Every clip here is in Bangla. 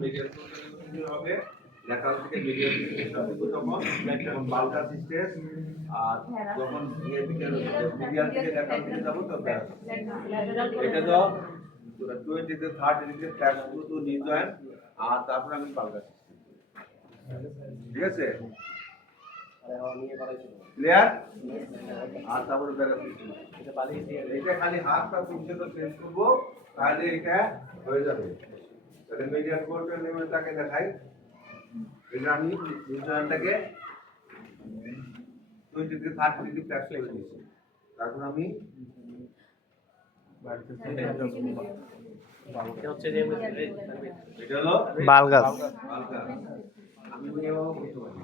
মিডিয়াল কোর্সে হবে ল্যাটারাল থেকে মিডিয়াল যখন বাল্কাস স্টেজ আর যখন মিডিয়াল থেকে ল্যাটারাল থেকে যাব তো এটা তো 20 থেকে 30 degree flash to knee joint আর তারপর আমি বাল্কাস ঠিক আছে ক্লিয়ার আর তারপরে এটা খালি হাতটা পর্যন্ত চেঞ্জ করবো তাহলে এটা হয়ে যাবে তাহলে মিডিয়াল কোর্টের লেভেলটাকে দেখাই এটা আমি নিউজনটাকে 20 থেকে 30 ডিগ্রি ফ্ল্যাশ করে দিয়েছি তারপর আমি এটা হলো বালগাস আমি এভাবে করতে পারি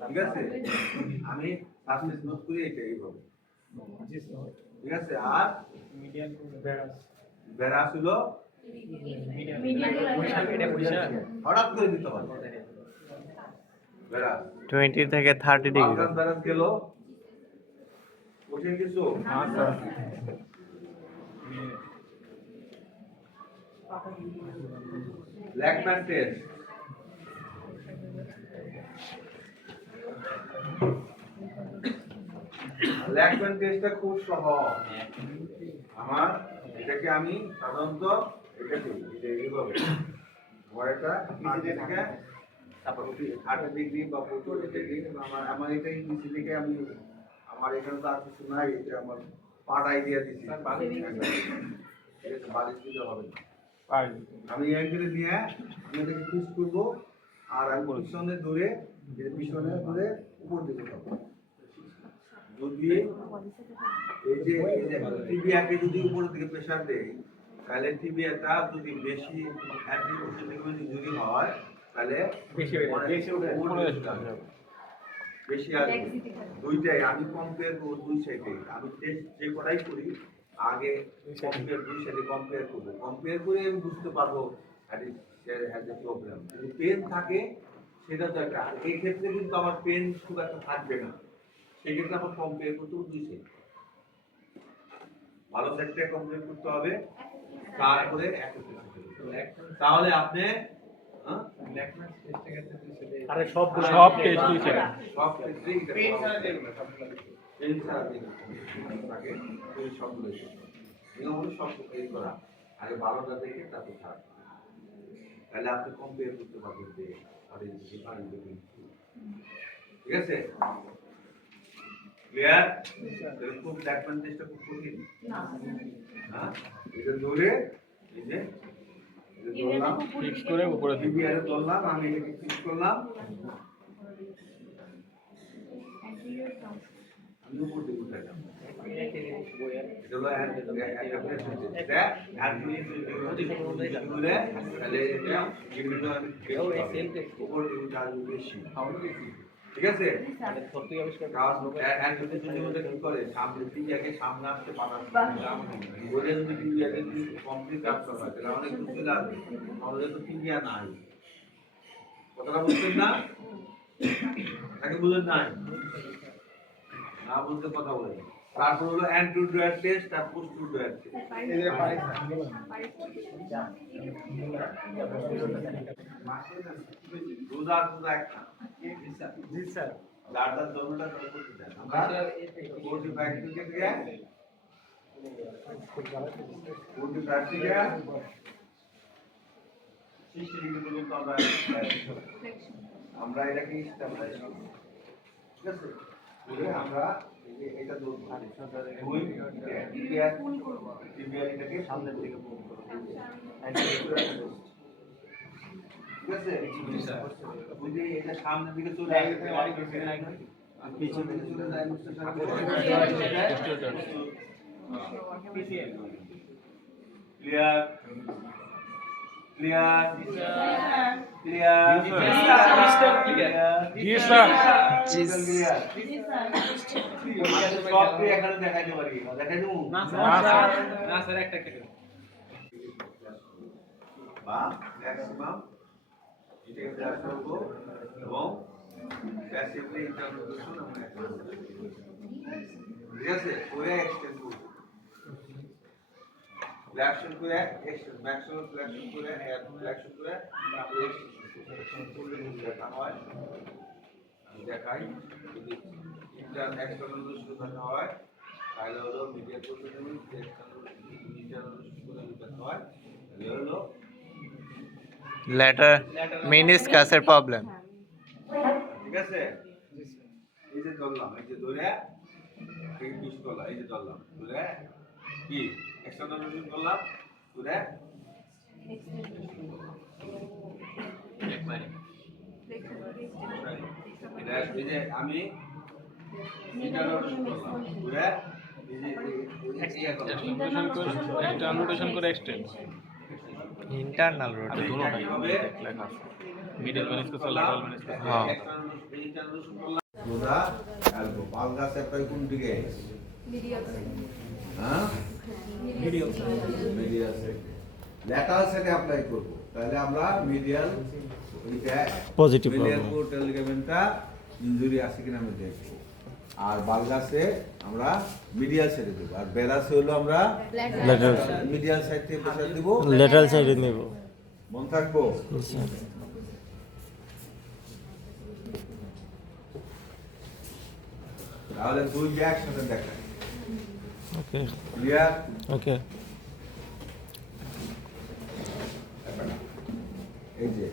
ঠিক আছে আমি সাবমিট নোট করি এটা এইভাবে ঠিক আছে আর মিডিয়ান বেরাস হলো হঠাৎ করে দিতে হবে বেরাস 20 থেকে 30 ডিগ্রি বেরাস গেল ওঠেন কিছু ল্যাকম্যান টেস্ট ল্যাকম্যান টেস্টটা খুব সহজ আমার এটাকে আমি সাধারণত এটা করি এইভাবে আমার এটা 30 থেকে তারপর 30 ডিগ্রি বা 40 ডিগ্রি আমার এটা ইংলিশ থেকে আমি আমার এখানে তো আর কিছু নাই এটা আমার পার্ট আইডিয়া দিচ্ছি বালিশ দিতে হবে না আমি এখানে নিয়ে আমি এটাকে ফিক্স করবো আর আমি পিছনে ধরে উপর দিকে যাবো যদি এই যে টিবিয়াকে যদি উপরের দিকে প্রেসার দেই তাহলে টিবিয়াটা যদি বেশি যদি হয় তাহলে বেশি আসবে দুইটাই আমি কম্পেয়ার করবো দুই সাইডে আমি টেস্ট যে করাই করি আগে কম্পেয়ার দুই সাইডে কম্পেয়ার করবো কম্পেয়ার করে আমি বুঝতে পারবো প্রবলেম যদি পেন থাকে সেটা তো একটা এই ক্ষেত্রে কিন্তু আমার পেন খুব একটা থাকবে না সেক্ষেত্রে আমার কম্পেয়ার করতে হবে দুই সাইড ভালো সাইডটা কম্পেয়ার করতে হবে তারপরে তাহলে আপনি আরে সব টেস্ট দিয়েছে সব ক্ষেত্রেই পেন ছাড়া দিন তাকে সবগুলো এগুলো সব এই করা আগে ভালোটা দেখে তারপর ছাড়া তাহলে আপনি কম্পেয়ার করতে পারবেন যে ঠিক আছে ক্লিয়ার খুব ল্যাকম্যান টেস্টটা খুব কঠিন হ্যাঁ এটা ধরে এই যে ফিক্স করে উপরে দিবি বিবিআর ধরলাম আমি এটাকে ফিক্স করলাম আমি উপর দিকে উঠাইলাম এটা হলো একটা ঠিক আছে সামনে আসতে পাঠানো কমপ্লিট রাখতে হয় তাহলে অনেক দূর চলে আসবে আমাদের তো টিভিয়া নাই কথাটা বুঝছেন না তাকে বুঝেন নাই না বলতে কথা বলে তারপর হলো অ্যান্টিডোয়ার টেস্ট আর পোস্টডোয়ার টেস্ট রোজা একটা জি স্যার লাটার দরটা করতে দেন আমরা 45 থেকে 45 থেকে 60 ডিগ্রি পর্যন্ত আমরা এটাকে স্টেবিলাইজ করব ঠিক আছে আমরা এটা দূর দুই টিবিয়াটাকে সামনের দিকে মুভ করব ঠিক আছে যদি এটা সামনের দিকে চলে আসে পিছনের দিকে চলে যায় ক্লিয়ার ক্লিয়ার ক্লিয়ার জি স্যার সব এখানে দেখাইতে পারি দেখাই দেবো না স্যার একটা বা ম্যাক্সিমাম এটাকে ক্লাস করব এবং প্যাসিভলি ইন্টারপ্রিটেশন আমরা ঠিক আছে ওরে এক্সটেন্ড করব ফ্লেকশন করে ম্যাক্সিমাম ফ্লেকশন করে ফ্লেকশন করে তারপরে এক্সটেনশন করলে দেখা হয়। আমি দেখাই যদি এক্সটার্নাল শুরু দেখা হয় তাহলে হলো মিডিয়াল করতে দেবেন, ইন্টারনাল করে দেখা হয় তাহলে হলো ল্যাটার মেনিসকাসের প্রবলেম। ঠিক আছে। এই যে ধরলাম, এই যে ধরে এই পিস করলাম, এই যে ধরলাম ধরে কি এক্সটার্নাল রোটেশন করলাম ধরে এটা এই যে আমি ইন্টারনাল রোটেশন করলাম ধরে এই যে রোটেশন করে এক্সটেন্ড ইন্টারনাল আর রোটেশন দুটোটাই হবে লেখা আছে মিডল মেনিসকাস আর ল্যাটারাল মেনিসকাস। হ্যাঁ। রোজা এলবো বালগাস অ্যাপ্লাই কোন দিকে? হ্যাঁ মিডিয়াল সাইড। ল্যাটারাল সাইডে অ্যাপ্লাই করব, তাহলে আমরা মিডিয়াল ওইটা Positive মিডিয়াল problem. কোটাল লিগামেন্টটা ইনজুরি আছে কিনা আমি দেখব। আর বালগাসে আমরা মিডিয়াল সাইডে দেব, আর বেরাসে হলো আমরা ল্যাটারাল মিডিয়াল সাইড থেকে প্রেসার দেব। ল্যাটারাল সাইডে নেব। মন থাকবো। তাহলে দুই ব্যাগ সাথে দেখাই। Okay clear? ওকে এই যে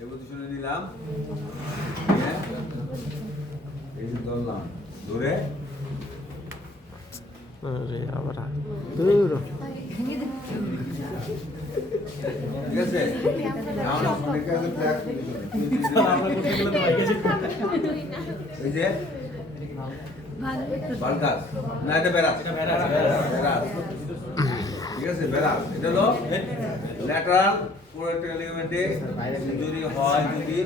এই পজিশনে নিলাম, হ্যাঁ, এই যে ধরলাম ধরে আরে আবার দূর ঠিক আছে। আমরা অনেকে আছে ব্ল্যাক এই যে বালগাস না, এটা বেরাস, বেরাস ঠিক আছে। বেরাস এটা হলো ল্যাটারাল কোরেক্টাল লিগামেন্টে ইনজুরি হয়, যদি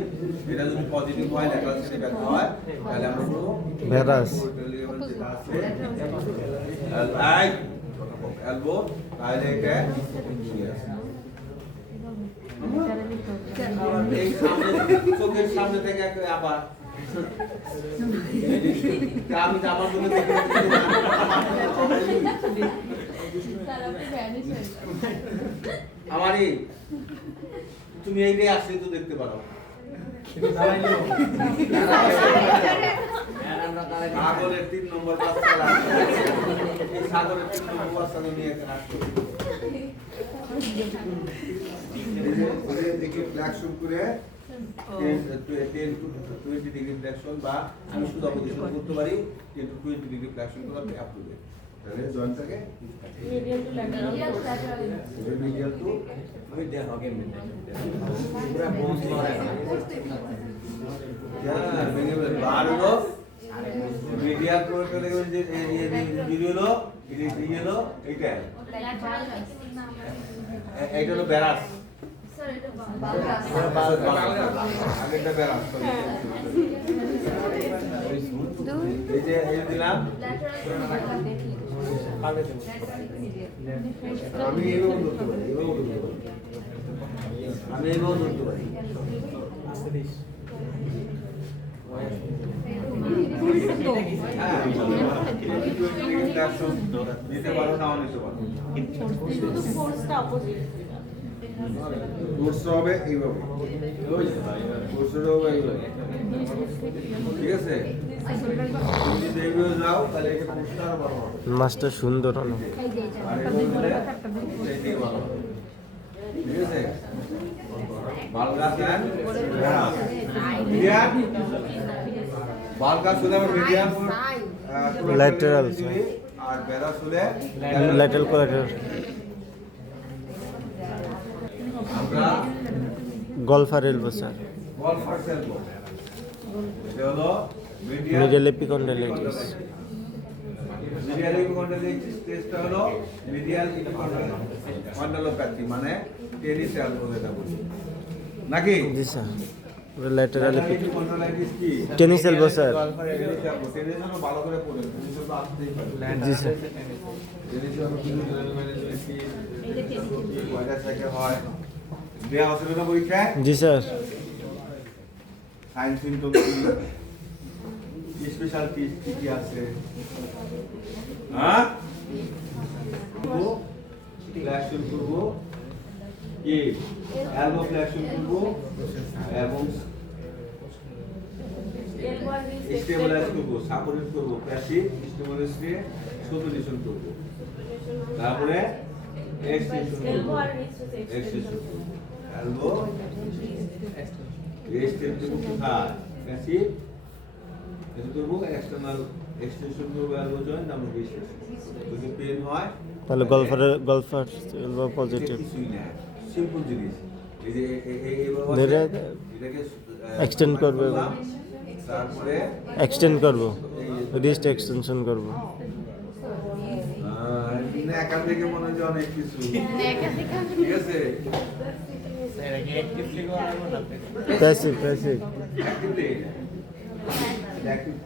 এটা যদি পজিটিভ হয় ল্যাটারাল সাইডে ব্যথা হয় তাহলে আমরা বলবো বেরাস। কোরেক্টাল লিগামেন্ট যেটা আছে এলবো, তাহলে এটা ইনজুরি আছে। এই সামনে চোখের সামনে থেকে আবার আমি আমার জন্য আমারই তুমি এইটাই আসলে তো দেখতে পারো। সাগরের 3 নম্বর বাচ্চা এই সাগরের 3 নম্বর বাচ্চা নিয়ে আসছে দেখি ফ্ল্যাকশন করে 10 to 20 ডিগ্রি ফ্ল্যাকশন, বা আমি শুধু অপোজিশন করতে পারি 10 to 20 ডিগ্রি ফ্ল্যাকশন করে আপনি আপ টু ডেট, তাহলে জয়েন্টটাকে মিডিয়াল টু ওই দেহ হবে পুরো বোনস মারা হ্যাঁ ভেঙে গেল। বার হলো মিডিয়াল করে চলে গেল, যে ভিডিও হলো এটা হলো এইটা, এইটা হলো বেরাস, আগেরটা বেরাস। এই যে এই দিলাম আমি এইভাবে ধরতে পারি, এইভাবে ধরতে পারি, আমি এইভাবে ধরতে পারি। নিতে পারো নাও নিতে পারো, কোর্সটা হবে এইভাবে, কোর্সটা হবে এইভাবে, ঠিক আছে। তুমি যদি এইভাবে যাও তাহলে এটা কোর্সটা আরো ভালো হবে, মাছটা সুন্দর হলো। আর এইভাবে দিলে এইটাই ভালো হবে, ঠিক আছে। বালগাস এন্ড বেরাস ক্লিয়ার। বালগাস হলে মিডিয়াম ল্যাটারাল আর বেরাস হলে ল্যাটারাল কোয়ার্টার আমরা golfer elbow sir. Golfer elbow, এটা হলো মিডিয়াল এপিকন্ডাইলাইটিস। মিডিয়াল এপিকন্ডাইলাইটিস টেস্টটা হলো মিডিয়াল এপিকন্ডাইলোপ্যাথি, মানে টেনিস এলবো যেটা বলি নাকি? জি স্যার। ল্যাটারাল এপিকন্ডাইলাইটিস কি? Tennis elbow sir. Tennis elbow ভালো করে পড়েন, টেনিস এলবো আসতেই পারে। জি স্যার। টেনিস এলবো কি কয়টা থেকে হয় দেয়া হচ্ছে না পরীক্ষায়? জি স্যার। সাইন সিম্পটম কি, স্পেশাল কি কি আছে, হ্যাঁ করবো, ফ্লেক্সন করবো, কি এলবো ফ্লেক্সন করবো এবং স্টেবিলাইজ করবো, সাপোর্ট করবো, প্যাসিভ স্টিমুলাস দিয়ে সলিউশন করবো, তারপরে এক্সটেনশন করবো, এক্সটেনশন এলবো এক্সটেনশন করবো কোথায় প্যাসিভ এটা করবো, এক্সটার্নাল এক্সটেনশন করবো এলবো জয়েন্ট আমরা এক্সটেনশন যদি পেন হয় তাহলে গলফার এলবো পজিটিভ কিছুই না, সিম্পল জিনিস। এই যে ধীরে এটাকে এক্সটেন্ড করবে, তারপরে এক্সটেন্ড করব, রিস্ট এক্সটেনশন করব। এখান থেকে মনে হয় যে অনেক কিছু, ঠিক আছে। Passive passive Actively. Active.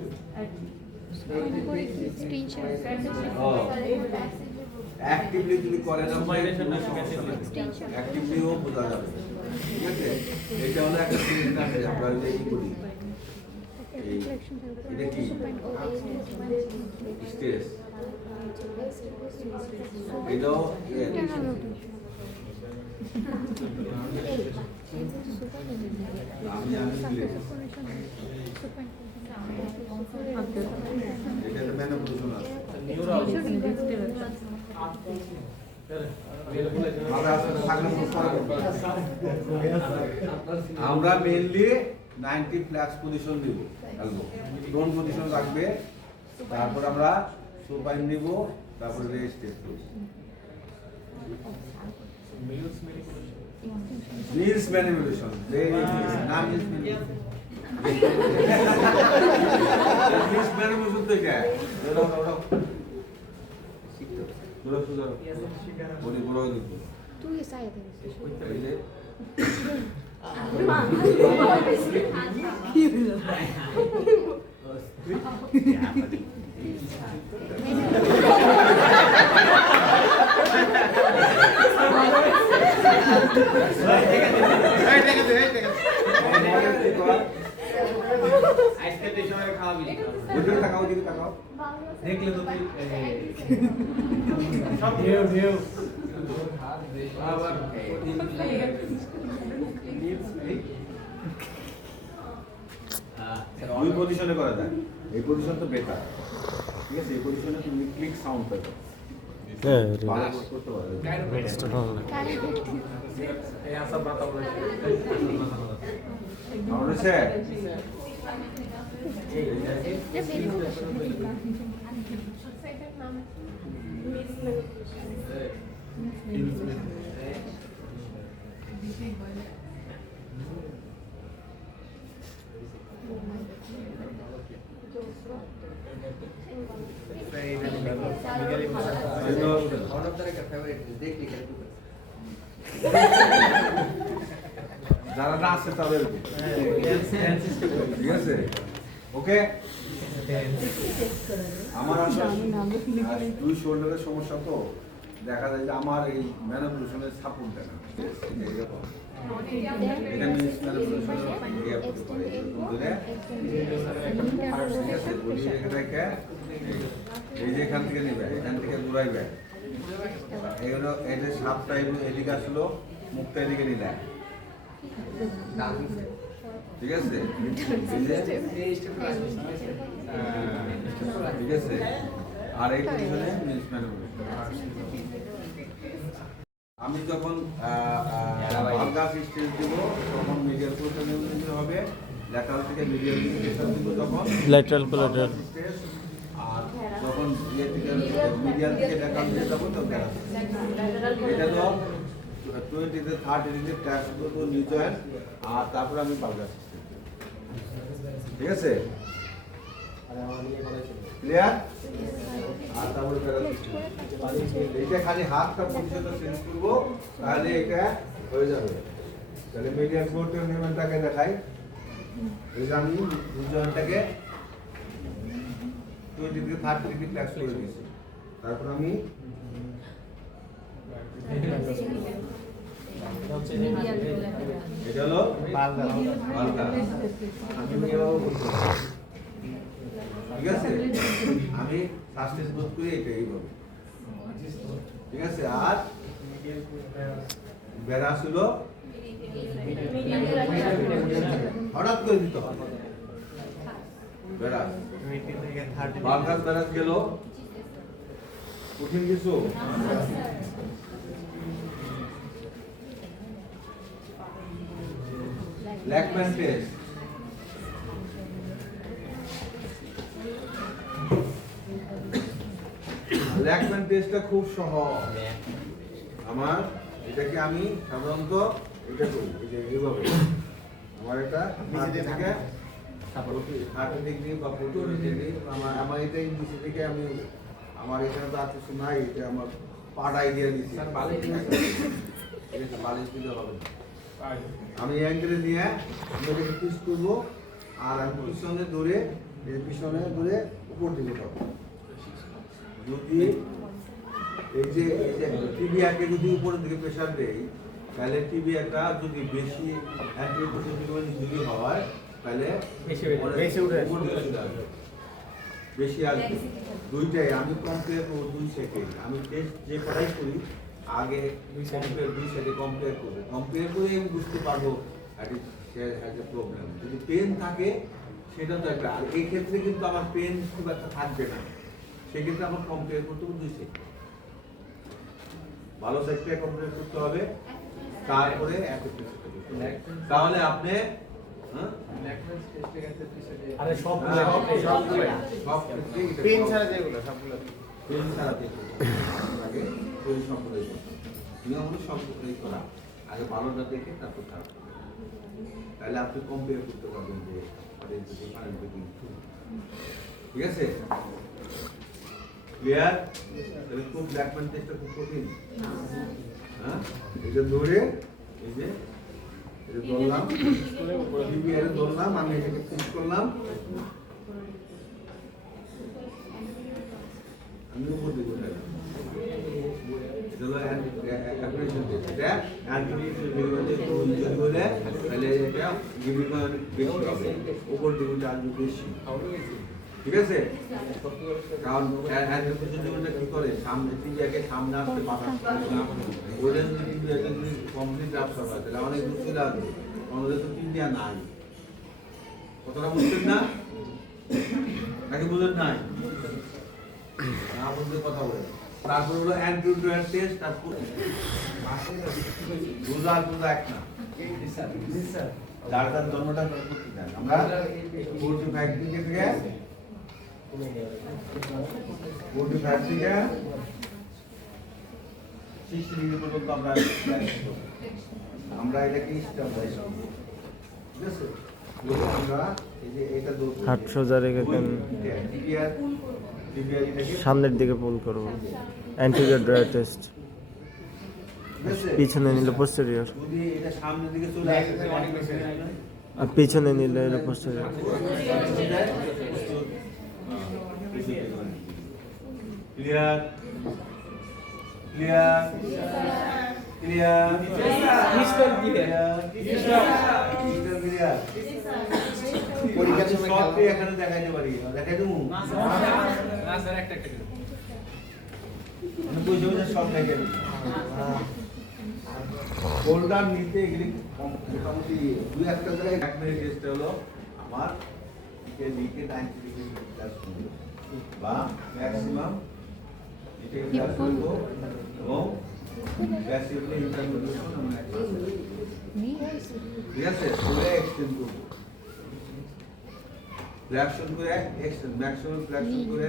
Actively যদি করে না অ্যাক্টিভলিও বোঝা যাবে, ঠিক আছে। এটা হলো একটা সিলিন্ডার আমরা যে এই করি এটা কি স্ট্রেস, এটাও আমি এটা তো ম্যানিপুলেশন আছে। আমরা মেইনলি 90 ফ্ল্যাক্স পজিশন নিব, ড্রোন পজিশন রাখবে, তারপর আমরা সুপাইন নিব, তারপরে রেস্ট করব। মিলস ম্যানিপুলেশন না মিলস ম্যানিপুলেশন মিলস ম্যানিপুলেশন তো এটা ওটা শিখতে পুরো সুন্দর বলি বড় দিতে তুই সাইড এই দেখলে তো তুই সব ঢেউ ঢেউ আবার দুই পজিশনে করা যায়, এই পজিশন তো বেটার, ঠিক আছে। এই পজিশনে তুমি ক্লিক সাউন্ড পাবে, হ্যাঁ ভালো করতে পারবে। এই আসা বাতা বলে আমরা স্যার যারা নাচে তাদের ঠিক আছে। ওকে, আমার দুই শোল্ডারের সমস্যা, তো দেখা যায় যে আমার এই ম্যানিপুলেশনের সাপোর্ট দেয় না, এইরকম এটা মিস ম্যানিপুলেশনের ইয়ে করতে পারে, এরকম ধরে ঠিক আছে। বলি এটাকে এই যে এখান থেকে নিবে, এখান থেকে ঘুরাইবে, এগুলো এটা সাপটা এদিকে আসলো, মুখটা এদিকে নিলে, ঠিক আছে। ঠিক আছে, আর এই পজিশনে মিস ম্যানিপুলেশন। আমি যখন বার্গাস স্টেজ দিব তখন মিডিয়াল কোলেটার নিউট্রিশন হবে, ল্যাটারাল থেকে মিডিয়াল নিউট্রিশন দিব তখন ল্যাটারাল কোলেটার, আর যখন ইয়ে থেকে মিডিয়াল থেকে ল্যাটারাল দিয়ে যাবো তখন এটা তো 20 30 ক্লাস করবো নিউ জয়েন্ট, আর তারপর আমি বার্গাস স্টেজ দেব, ঠিক আছে। ক্লিয়ার? আর তারপরে এইটা খালি হাতটা পজিশনটা চেঞ্জ করবো, তাহলে এটা হয়ে যাবে। তাহলে মিডিয়াম কোর্টের নিয়মটাকে দেখাই, এই যে আমি জয়েন্টটাকে 20 থেকে 30 ডিগ্রি ফ্লেক্স করে দিয়েছি, তারপর আমি এটা হলো বালকা, আমি এভাবে বলছি, ঠিক আছে। আমি ফার্স্ট স্টেজ করি এটা এইভাবে, ঠিক আছে, আর ব্যারাস হলো হঠাৎ করে দিতে হবে ব্যারাস। বালখাস ব্যারাস গেল, কঠিন কিছু? ল্যাকম্যান টেস্ট, ল্যাকম্যান টেস্টটা খুব সহজ। আমার এটাকে আমি সাধারণত এটা করি, এই যে এইভাবে আমার এটা নিচে থেকে 30 ডিগ্রি বা 45 ডিগ্রি, আমার এটা নিচে থেকে আমি, আমার এখানে তো আর কিছু নাই, এটা আমার পাড়াই দিয়ে দিচ্ছি। বালিশ দিলে হবে না। আমি অ্যাঙ্গেলে নিয়ে আমি এটাকে পিস করবো, আর আমি পিছনে ধরে উপর দিকে যাবো। যদি এই যে টিবিয়াকে যদি উপরের দিকে প্রেশার দেই, তাহলে টিবিয়াটা যদি বেশি যদি হয় তাহলে বেশি আসবে। দুইটাই আমি কম্পেয়ার করবো 2 সেকেন্ড। আমি টেস্ট যে করাই করি আগে 2 সেকেন্ড কম্পেয়ার করবো, কম্পেয়ার করে আমি বুঝতে পারবো প্রবলেম। যদি পেন থাকে সেটা তো একটা, আর এই ক্ষেত্রে কিন্তু আমার পেন খুব একটা থাকবে না, সেক্ষেত্রে আমার কম্পেয়ার করতে হবে 2 সেকেন্ড। ভালো সাইডটা কম্পেয়ার করতে হবে, তারপরে তাহলে আপনি আরে সব পেন ছাড়া যেগুলো সবগুলো পেন ছাড়া আগে সম্পূর্ণ নিয়মগুলো সম্পূর্ণ করা, আগে ভালোটা দেখে তারপর খারাপ, তাহলে আপনি কম্পেয়ার করতে পারবেন যে ঠিক আছে, ক্লিয়ার? তাহলে খুব ল্যাকম্যান টেস্টটা খুব কঠিন। হ্যাঁ, এটা ধরে এই যে এটা ধরলাম, টিবিআরে ধরলাম, আমি এটাকে পিস করলাম, আমি উপর দিকে উঠাইলাম। এটা হলো অ্যাপ্রেশন টেস্ট। এটা বলে তাহলে এটা গিভিং বেশি হবে, উপর দিকে উঠে আসবে বেশি। ঠিক আছে, কারণ অ্যাপ্রেশনটা কি করে, সামনে টিবিআকে সামনে আসতে বাধা ওটা যদি টিবিআকে যদি কমপ্লিট রাখতে হয় তাহলে অনেক দূর চলে আসবে, আমাদের তো টিবিআ নাই। কতটা বুঝছেন না নাকি বুঝেন নাই? না বুঝলে কথা বলে। তারপর হলো অ্যান্টিডোট টেস্ট, তারপর বোঝা এক না, যার যার জন্মটা করতে দেন। আমরা 45 ডিগ্রি থেকে 60 ডিগ্রি পর্যন্ত আমরা এটাকে স্টেপ বাই স্টেপ, ঠিক আছে? আমরা এই যে এটা হাত সোজা রেখে সামনের দিকে পুল করব। অ্যান্টিরিয়র ড্রাই টেস্ট, পিছনে নিলে পোস্টেরিয়র, যদি এটা সামনের দিকে চলে আসে আর পিছনে নিলে এটা posterior. Clear? Clear? Clear? Crystal clear. Clear? পরীক্ষার সময় সবটি এখানে দেখাইতে পারি, দেখাই দেবো না স্যার, একটা আমি বুঝে বুঝে সব দেখাই দেবো। ফোল্ডার নিতে এগুলি মোটামুটি 2-1 জায়গায় 1 মিনিট টেস্ট হলো আমার লিখে 90 ডিগ্রি প্লাস বা ম্যাক্সিমাম এটা প্লাস করব, এবং প্যাসিভলি ইন্টারমিডিয়েশন আমরা ঠিক আছে পুরো এক্সটেন্ড করব, ফ্ল্যাকশন করে এক্সটেন্ড, ম্যাক্সিমাম ফ্ল্যাকশন করে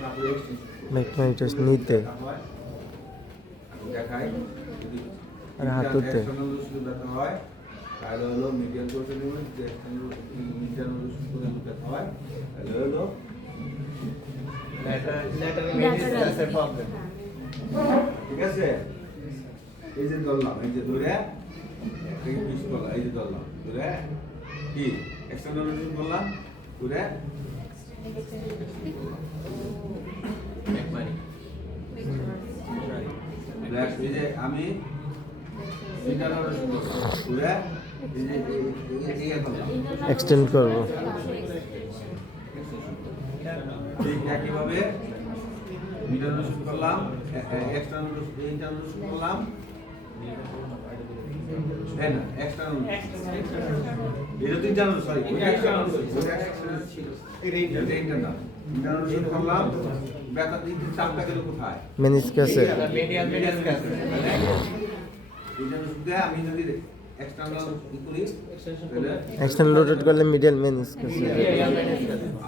তারপরে এক্সটেন্ড ল্যাকম্যান টেস্ট নিতে দেখাই। আর হাতুতে ব্যথা হয় তাহলে হলো মিডিয়াল কোর্সে নেবেন, যে মিডিয়াল করে ব্যথা হয় তাহলে হলো ঠিক আছে। এই যে ধরলাম, এই যে ধরে পিস করলাম, এই যে ধরলাম ধরে কি এক্সটার্নাল করলাম ধরে এই যে আমি এক্সটেন্ড করব। ঠিক একইভাবে মিটার করলাম, এক্সটার্নাল ইন্টারনাল করলাম হ্যাঁ না এক্সটার্নাল এটা তো ইন্টারনাল সরি এক্সটার্নাল ইন্টারনাল করলাম ব্যথা দিতে চাপটা গেল কোথায় মেনিসকাসে medial meniscus ইন্টারনাল আমি যদি এক্সটার্নাল করি তাহলে এক্সটার্নাল রোটেট করলে মিডিয়াল মেনিসকাসে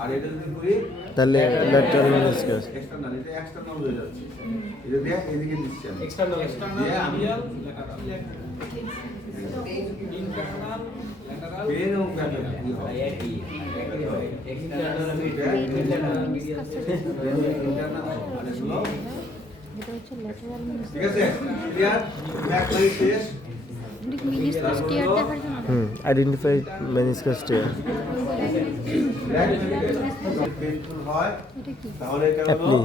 আর এটা যদি করি তাহলে ল্যাটারাল মেনিসকাস এক্সটার্নাল এটা এক্সটার্নাল হয়ে যাচ্ছে এটা দিয়ে এদিকে দিচ্ছি আমি external দিয়ে আমি পেন এবং ব্যথা কি হয় external medial internal এটা হচ্ছে ল্যাটারাল ঠিক আছে ক্লিয়ার ব্যাক লাইন শেষ মিনিস্কাস টিয়ার দেখার জন্য আইডেন্টিফাই মেনিসকাস টিয়ার পেইনফুল হয় এটা কি তাহলে এটা হলো Appli.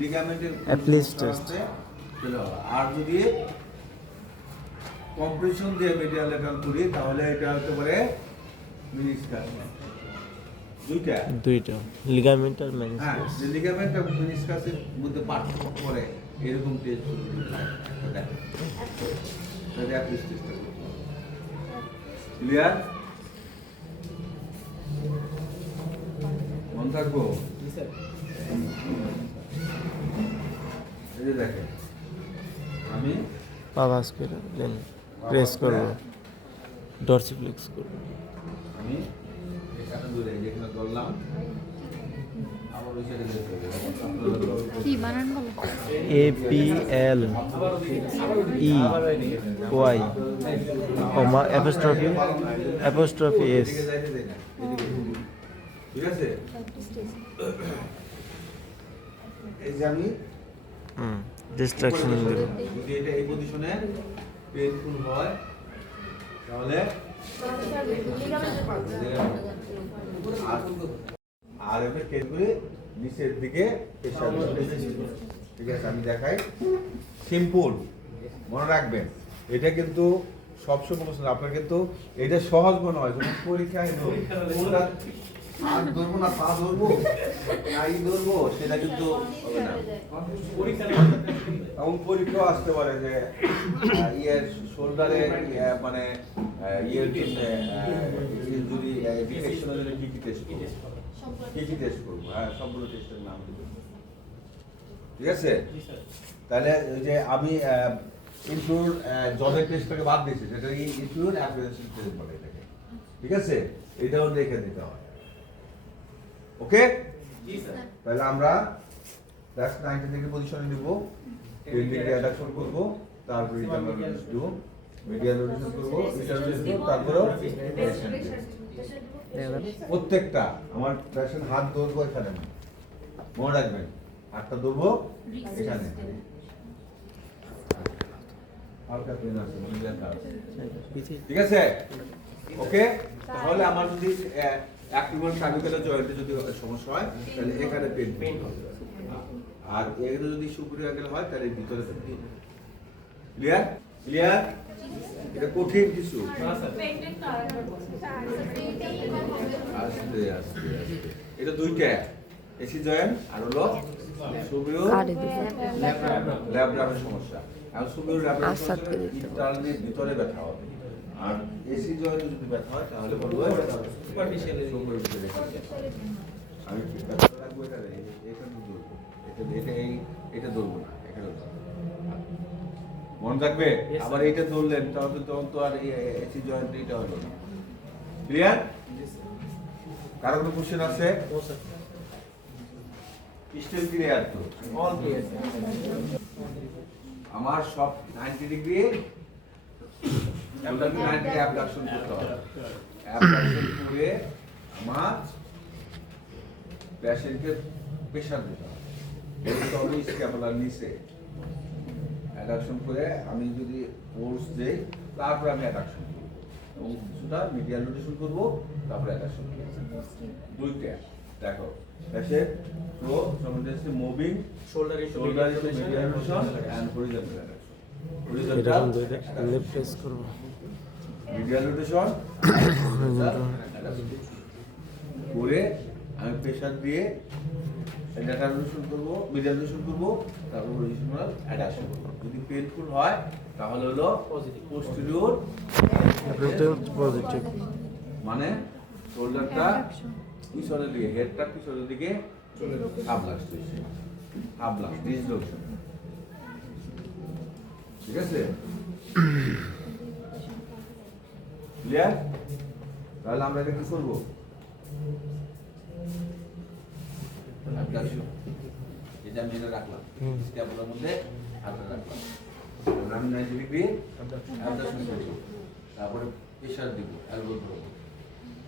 লিগামেন্টের Applis test. আর যদি কম্প্রেশন দিয়ে মিডিয়াল ল্যাটারাল করি তাহলে এটা হতে পারে মিনিসকাস দুইটা লিগামেন্ট আর হ্যাঁ মেনিসকাস যে লিগামেন্ট এবং মিনিসকাসের মধ্যে পার্থক্য করে এরকম টেস্ট ক্লিয়ার মন থাকবো এই যে দেখেন আমি পাভাস করে দেন প্রেস করব ডরসিফ্লেক্স করব আমি এখানে ধরে যেখানে ধরলাম আবার ওই সাইডে যেতে হবে কি বানান বলো A P L E Y comma apostrophe S এদিকে যাইতে দেয় না এদিকে ঠিক আছে এই যে আমি ডিস্ট্রাকশন দেব যদি এটা এই পজিশনে পেইনফুল হয় তাহলে আর এমনি কেটে করে নিচের দিকে প্রেসার ঠিক আছে আমি দেখাই সিম্পল মনে রাখবেন এটা কিন্তু সবসময় বলছেন আপনার কিন্তু এটা সহজ মনে হয় যখন পরীক্ষায় হাত ধরবো না পা ধরবো নাই ধরবো সেটা কিন্তু হবে না এবং পরীক্ষাও আসতে পারে যে ইয়ের শোল্ডারে মানে ইয়ের জন্য ইনজুরি ডিটেকশনের জন্য কি টেস্ট করবো কি টেস্ট করবো হ্যাঁ সবগুলো টেস্টের নাম দেবো ঠিক আছে তাহলে ওই যে আমি ইনক্লুড জবের টেস্টটাকে বাদ দিয়েছি সেটা ইনক্লুড অ্যাপ্লিকেশন টেস্ট বলে এটাকে ঠিক আছে এটাও দেখে দিতে হয় ওকে তাহলে আমরা লাস্ট 90 ডিগ্রি পজিশনে নিব এই দিকে অ্যাডাকশন করব তারপর ইন্টারনাল রোটেশন দেব মিডিয়াল রোটেশন করব ইন্টারনাল রোটেশন তারপর প্রত্যেকটা আমার পেশেন্ট হাত ধরবো এখানে মনে রাখবেন হাতটা ধরবো এখানে হালকা পেন আছে মনে রাখবেন ঠিক আছে ওকে তাহলে আমার যদি অ্যাক্টিভাল সার্ভিক্যাল জয়েন্টে যদি সমস্যা হয় তাহলে এখানে পেন হবে আর এখানে যদি সুপিরিয়র অ্যাঙ্গেল হয় তাহলে ভিতরে পেন ক্লিয়ার ক্লিয়ার এটা কঠিন কিছু আস্তে আস্তে আস্তে এটা দুইটা এসি জয়েন্ট আর হলো সুপিরিয়র ল্যাব্রামের সমস্যা আর সুপিরিয়র ল্যাব্রামের সমস্যা ইন্টারনাল ভিতরে ব্যথা হবে আর এসি জয়েন্টে যদি ব্যথা হয় তাহলে বলবো সুপারফিশিয়াল আমি কি ব্যথা রাখবো এখানে এখানে ধরবো এটা এই এটা ধরবো না এখানে মনে থাকবে আবার এইটা ধরলেন তাহলে তখন তো আর এসি জয়েন্ট এটা হলো না ক্লিয়ার কারো কোনো কোশ্চেন আছে স্টিল ক্লিয়ার তো all clear আমার সব 90 ডিগ্রি টোটাল 90 অ্যাবডাকশন করতে হবে অ্যাবডাকশন করে আমার পেশেন্টকে প্রেসার দিতে হবে এটা হবে স্ক্যাপুলার নিচে অ্যাডাকশন করে আমি যদি ফোর্স দেই তারপর আমি অ্যাডাকশন করব এবং কিছুটা মিডিয়াল রোটেশন করব তারপর অ্যাডাকশন করব দুইটা দেখো পেশেন্ট ফ্লো সামঞ্জস্য moving shoulder into shoulder medial into medial rotation and horizontal এটা horizontal কিন্তু এটা প্রেস করব medial rotation করে আমি প্রেশার দিয়ে এটা ট্রানজিশন করব, মিডিয়াল ট্রানজিশন করব, তারপর হরিজন্টাল অ্যাডাকশন করব। যদি পেইনফুল হয় তাহলে হলো পোস্টেরিয়র পজিটিভ। মানে শোল্ডারটা পিছনের দিকে, হেডটা পিছনের দিকে হাফ লাগছে, হাফ লাগ ডিসলোকেশন। ঠিক আছে, ক্লিয়ার? তাহলে আমরা এটা কি করবো? এটা আমি এটা রাখলাম, স্ট্যাপলার মধ্যে হাতটা রাখলাম, আমি 90 ডিগ্রি অ্যাবডাকশন করব, তারপরে প্রেসার দিব, এলবো ধরবো,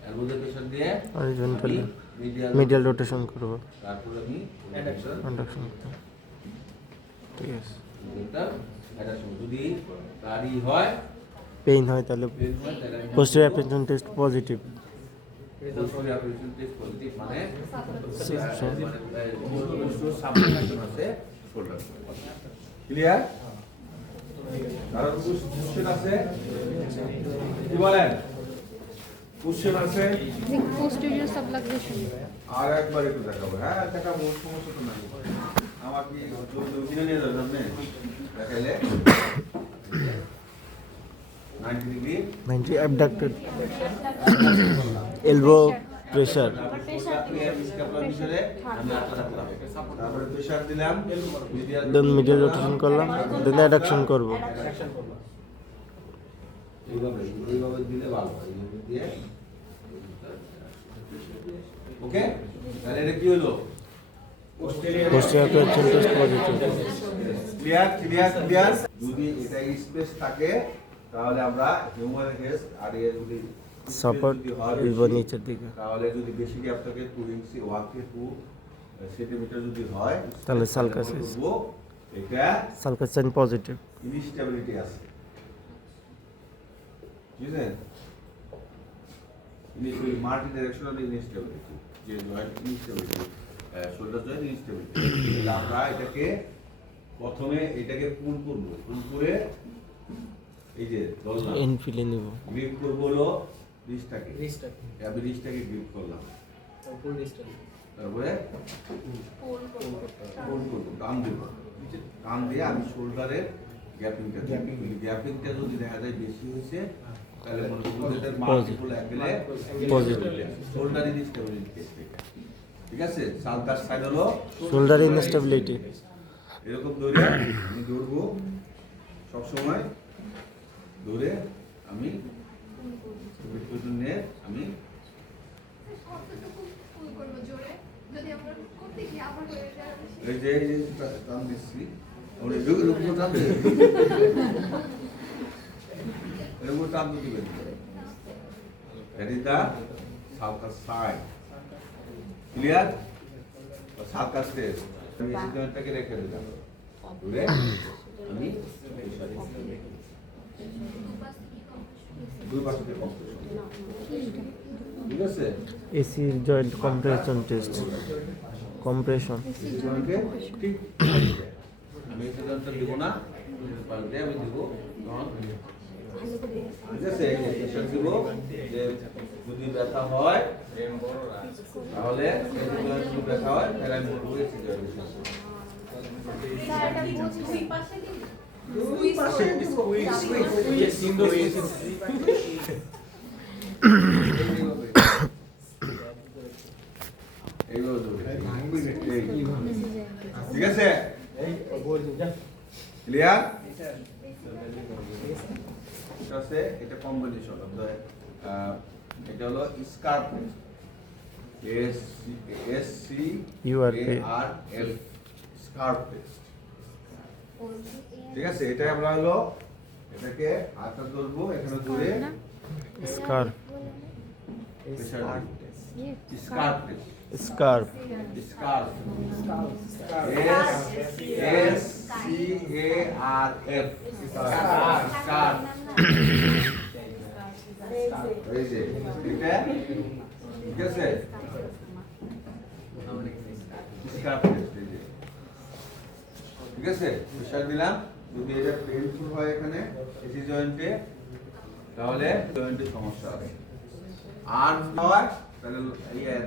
এলবোতে প্রেসার দিয়ে হরিজন্টালি মিডিয়াল মিডিয়াল রোটেশন করব, তারপরে আমি অ্যাডাকশন অ্যাডাকশন করব। ঠিক আছে, এটা অ্যাডাকশন যদি তারই হয়, পেইন হয় তাহলে পেন হয়, তাহলে আমি posterior apprehension test positive. Posterior apprehension test positive, মানে Section. সাবডাকশন আছে শোল্ডার। ক্লিয়ার? কারণ কোশ্চেন আছে, কি বলেন? কোশ্চেন আছে, পোস্টেরিয়র সাবলাক্সেশন। আর একবার একটু দেখাবো। হ্যাঁ দেখাবো, সমস্যা তো নাই। আমার কি কিনে নিয়ে যাবেন আপনি? দেখাইলে 90 ডিগ্রি 90 abducted elbow pressure, তারপরে প্রেসার দিলাম, then medial rotation করলাম, then adduction করব। এইভাবে এইভাবে দিলে ভালো হয়, এইভাবে দিয়ে। ওকে, তাহলে এটা কি হলো? posterior apprehension test positive। Clear clear clear. যদি এটা স্পেস থাকে তাহলে আমরা হিউম্যান হেস আর এর যদি সাপোর্ট যদি হয় এলবো বেশি, নিচের দিকে, তাহলে যদি বেশি গ্যাপ থাকে 2 ইঞ্চি 1 থেকে 2 সেন্টিমিটার যদি হয় তাহলে আমরা সালকাস বলবো এটা সালকাস সাইন পজিটিভ। ইনস্টেবিলিটি আছে। বুঝলেন? ইনস্টেবিলিটি মাল্টি ডাইরেকশনাল ইনস্টেবিলিটি, যে joint instability, shoulder joint instability. তাহলে আমরা এটাকে প্রথমে এটাকে পুল করব, পুল করে এই যে ধরলাম ইনফিলে নিব, গ্রিপ করব হলো রিস্টটাকে, আমি রিস্টটাকে গ্রিপ করলাম, তারপরে পুল করব, টান দেব, টান দিয়ে আমি শোল্ডারের গ্যাপিংটা, গ্যাপিংটা যদি দেখা যায় বেশি হয়েছে তাহলে মনে করব এটা মাল্টিপল অ্যাঙ্গেলে পজিটিভ। শোল্ডার ইনস্টেবিলিটি টেস্ট এটা। ঠিক আছে, সালকাস সাইড হলো শোল্ডার ইনস্টেবিলিটি। এরকম ধরে আমি দৌড়বো সবসময়, ধরে আমি নিয়ে আমি এই যে টান দিচ্ছি, এরকম টান দিতে দিবেন। That is the sulcus side. Clear? Sulcus test. আমি এই জয়েন্টটাকে রেখে দিলাম, ধরে আমি দুই পাশে কম্প্রেশন। ঠিক আছে, AC joint compression test, compression. জয়েন্টে ঠিক আমি এই জয়েন্টটা দিব না, পাল্টে আমি দিব নন। ঠিক আছে, প্রেশার দিব, যে যদি ব্যথা হয় তাহলে এই জয়েন্ট যদি ব্যথা হয় তাহলে আমি বলবো এই জয়েন্ট। ঠিক আছে, ক্লিয়ার? এটা কম্বিনেশন, এটা হলো স্কার্প, SCARF, স্কার্প টেস্ট। ঠিক আছে, এটা আমরা হলো এটাকে হাতটা ধরবো, এখানে ধরে স্কার্প, স্কার্প টেস্ট, স্কার্প, স্কার্প, SCARF, স্কার্প। এই যে এটা, ঠিক আছে, স্কার্প টেস্ট। এই যে ঠিক আছে, প্রেসার দিলাম, যদি এটা পেইনফুল হয় এখানে এসি জয়েন্টে তাহলে জয়েন্টে সমস্যা আছে, আর হয় তাহলে ইয়ার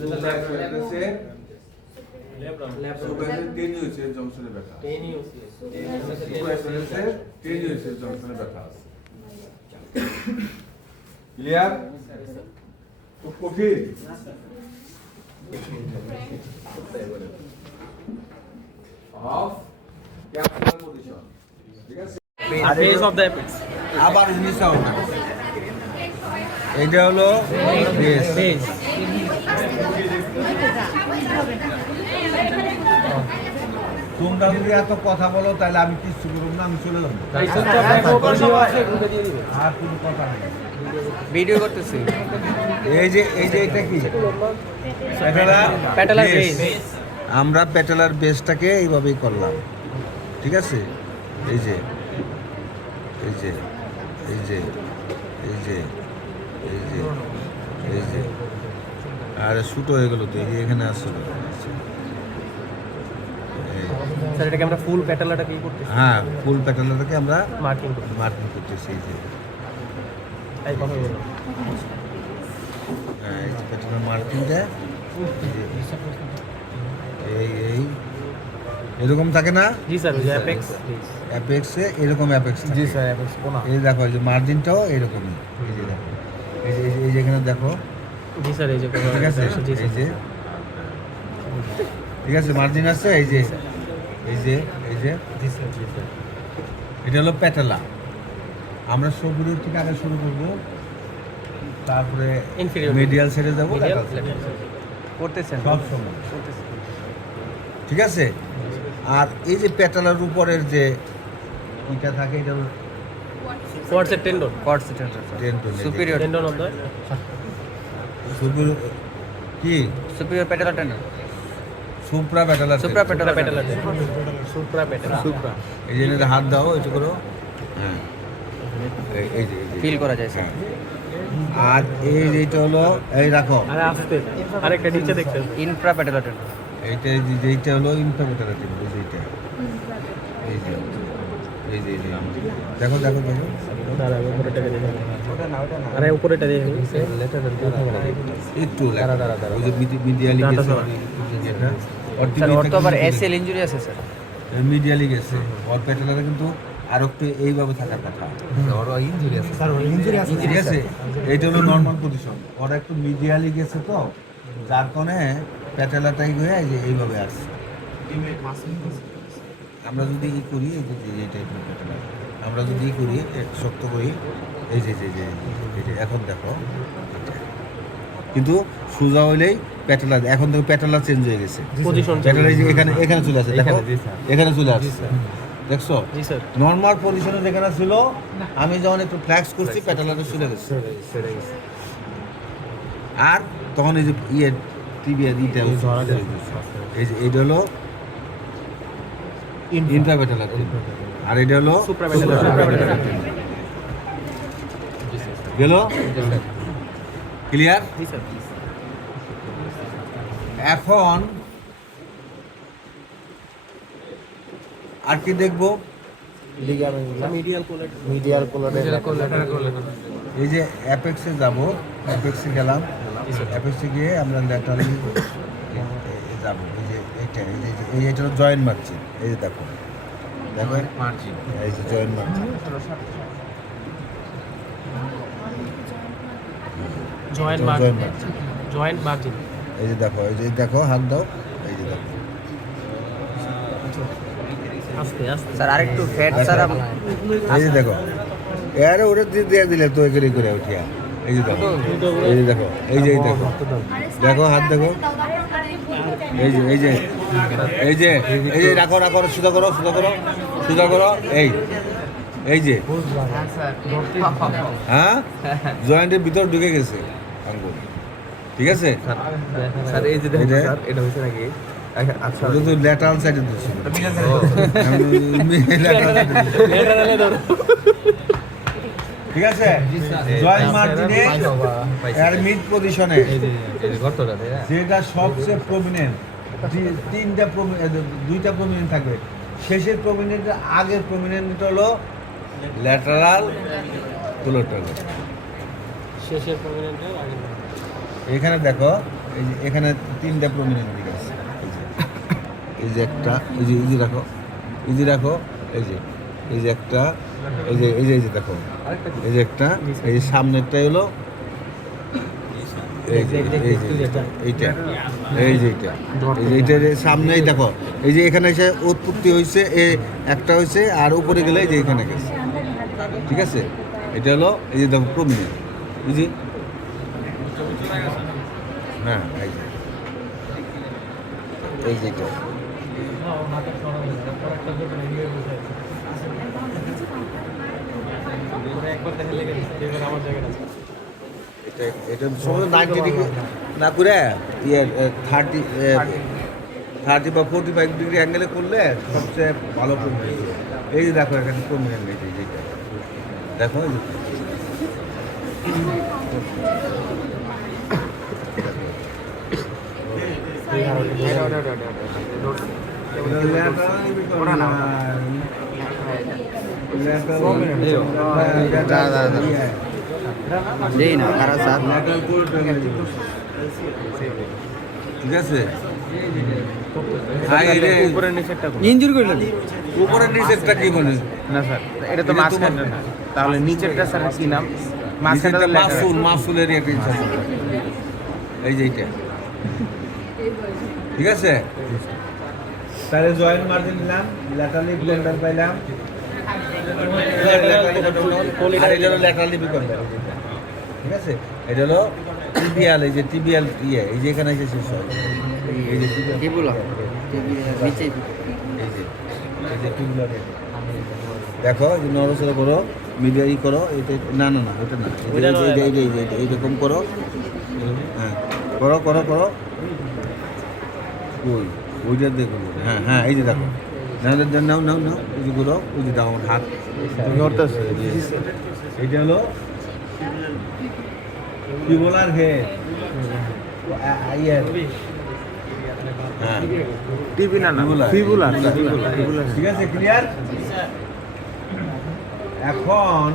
সুপারফিসে টেনিওসিয়াস জংশনে ব্যথা সুপারফিসে টেনিওসিয়াস জংশনে ব্যথা আছে ক্লিয়ার খুব কঠিন অফ ক্যাপিটাল পজিশন ঠিক আছে Base of the apex. আবার জিনিস হবে এটা হলো বেস তোমরা যদি এত কথা বলো তাহলে আমি কিছু করব না, আমি চলে যাবো আর কোনো কথা নেই। ভিডিও করতেছি এই যে এটা কি প্যাটেলার base। বেস আমরা প্যাটেলার বেসটাকে এইভাবেই করলাম, ঠিক আছে। এই যে এই যে এই যে এই যে এই যে এই যে আর শুট হয়ে গেল তো, এই যে এখানে আসলো। স্যার এটাকে আমরা ফুল প্যাটেলাটা কি করতেছি হ্যাঁ, ফুল প্যাটেলাটাকে আমরা মার্কিং করতেছি মার্কিং করতেছি। এই যে তাই কথা বলো হ্যাঁ, এই যে প্যাটেলার মার্কিংটা এই এই এরকম থাকে না জি স্যার ওই অ্যাপেক্স অ্যাপেক্সে এরকম অ্যাপেক্স জি স্যার অ্যাপেক্স কোনা এই দেখো, এই যে মার্জিনটাও এরকমই। এই যে দেখো, এই যে এখানে দেখো, জি স্যার এই যে ঠিক আছে। এই যে ঠিক আছে, মার্জিন আছে। এই যে এই যে এই যে জি স্যার জি স্যার এটা হলো প্যাটেলা। আমরা সবগুলোর থেকে আগে শুরু করব, তারপরে Inferior. মিডিয়াল ছেড়ে যাবো lateral side। করতেছেন সব সময়, ঠিক আছে। আর এই যে প্যাটেলার উপরের যে ইটা থাকে, এটা হলো quadriceps tendon tendon. Superior tendon of the কি superior patellar tendon supra patellar. Supra patellar supra patellar supra এই যে এটা হাত দাও, এটা করো। হ্যাঁ, এই যে ফিল করা যায় স্যার আর এই যেটা হলো, এই রাখো, আরে আস্তে আরেকটা নিচে দেখতে ইনফ্রা প্যাটেলার টেন্ডন এইটা যেটা হলো ইনফ্রাপ্যাটেলার টেন্ডন। এই যে এইটা, এই যে এই যে এই যে দেখো দেখো দেখো, দাঁড়া উপরেটাকে দেখো আরে উপরেটা দেখো একটু দাঁড়া, দাঁড়া। ওই যে মিডিয়ালি দাঁড়া, গেছে দাঁড়া। এটা স্যার ওর তো আবার এসএল ইনজুরি আছে স্যার মিডিয়ালি গেছে। ওর প্যাটেলারে কিন্তু আর একটু এইভাবে থাকার কথা। ইনজুরি আছে স্যার ইনজুরি আছে ঠিক আছে, এইটা হলো নর্মাল পজিশন। ওর একটু মিডিয়ালি গেছে, তো যার কারণে প্যাটেলাটাই হয়ে এই যে এইভাবে আসছে। আমরা যদি ই করি, এই যে এই টাইপের প্যাটেলা আমরা যদি ই করি, শক্ত করি, এই যে যে যে এই যে এখন দেখো, কিন্তু সোজা হইলেই প্যাটেলা, এখন দেখো প্যাটেলা চেঞ্জ হয়ে গেছে। পজিশন প্যাটেলা এই যে এখানে এখানে চলে আসে, দেখো এখানে চলে আসছে, দেখছো। জি স্যার নর্মাল পজিশনে যেখানে ছিল, আমি যখন একটু ফ্ল্যাক্স করছি, প্যাটেলাটা চলে গেছে। আর তখন এই যে ইয়ে টিবিয়া দিতে এই যে এইটা হলো ইন্ট্রাপ্যাটেলার, আর এটা হলো সুপ্রাপ্যাটেলার গেল। ক্লিয়ার? জি স্যার এখন আর কি দেখবো? মিডিয়াল কোলার এই যে অ্যাপেক্সে যাব, অ্যাপেক্সে গেলাম, অ্যাপেক্সে গিয়ে আমরা ল্যাটারালি যাব। এই যে এইটা, এই যে এইটা হলো জয়েন্ট মার্জিন। এই যে দেখো দেখো মার্জিন, এই যে joint margin, joint joint margin margin. Joint margin এই যে দেখো, এই যে দেখো, হাত দাও, এই যে দেখো। আস্তে আস্তে স্যার আরেকটু ফ্যাট স্যার এই যে দেখো, আরে ওটা দিয়ে দিলে তো এখানে করে উঠিয়া। এই যে দেখো, এই যে দেখো, এই যে দেখো, দেখো হাত দেখো, এই যে এই যে এই যে এই যে রাখো রাখো, সোজা করো সোজা করো সোজা করো, এই এই যে হ্যাঁ, জয়েন্টের ভিতর ঢুকে গেছে আঙ্গুল, ঠিক আছে। স্যার এই যে দেখুন স্যার এটা হইছে নাকি আচ্ছা ওটা তো ল্যাটারাল সাইডে দিচ্ছে, ঠিক আছে। জয়েন্ট মার্জিনে এর মিড পজিশনে যেটা সবচেয়ে প্রমিনেন্ট, তিনটা দুইটা প্রমিনেন্ট থাকবে। শেষের প্রমিনেন্ট, আগের প্রমিনেন্ট হলো ল্যাটারাল কোলাটারাল, শেষের প্রমিনেন্টের আগে এখানে দেখো এই যে এখানে তিনটা প্রমিনেন্ট দিক আছে এই যে একটা এই যে রাখো এই যে একটা এই যে দেখো এই যে একটা এই যে সামনেরটাই হলো এইটার সামনেই দেখো এই যে এখানে এসে উৎপত্তি হয়েছে একটা হয়েছে আর উপরে গেলে এই যে এখানে গেছে ঠিক আছে এটা হলো এই যে দেখো প্রমিনেন্ট বুঝি হ্যাঁ এই যে এইটা এটা সমস্ত 90 ডিগ্রি না করে ইয়ে 30 বা 45 ডিগ্রি অ্যাঙ্গেলে করলে সবচেয়ে ভালো প্রমিনেন্ট এই যে দেখো এখানে প্রমিনেন্ট এই যে দেখো ঠিক আছে ইনজুরি করলেন উপরের নিচেরটা কি বলে না স্যার এটা তো মাঝখানে না তাহলে নিচেরটা স্যার কি নাম মাঝখানটা মাসুলের একটা এই যে এইটা ঠিক আছে তাহলে জয়েন্ট মার্জিন নিলাম ল্যাটারালি ব্লেন্ডার পাইলাম আর এটা হলো ল্যাটারালি বিকন্ডার ঠিক আছে এটা হলো টিবিয়াল এই যে টিবিয়াল ইয়ে এই যে এখানে এসে শেষ হয় এই যে টিবিয়াল নিচে এই যে টিবিয়াল দেখো এই নরসরা করো মিডিয়া করো এটা না এটা না এইরকম করো হ্যাঁ করো ওইটা দেখো হ্যাঁ এই যে দেখো নাও ওই যে করো ওই যে দাও আমার হাত নড়তেছে এইটা হলো টিবুলার হেড হ্যাঁ টিবি না ফিবুলার ঠিক আছে ক্লিয়ার এখন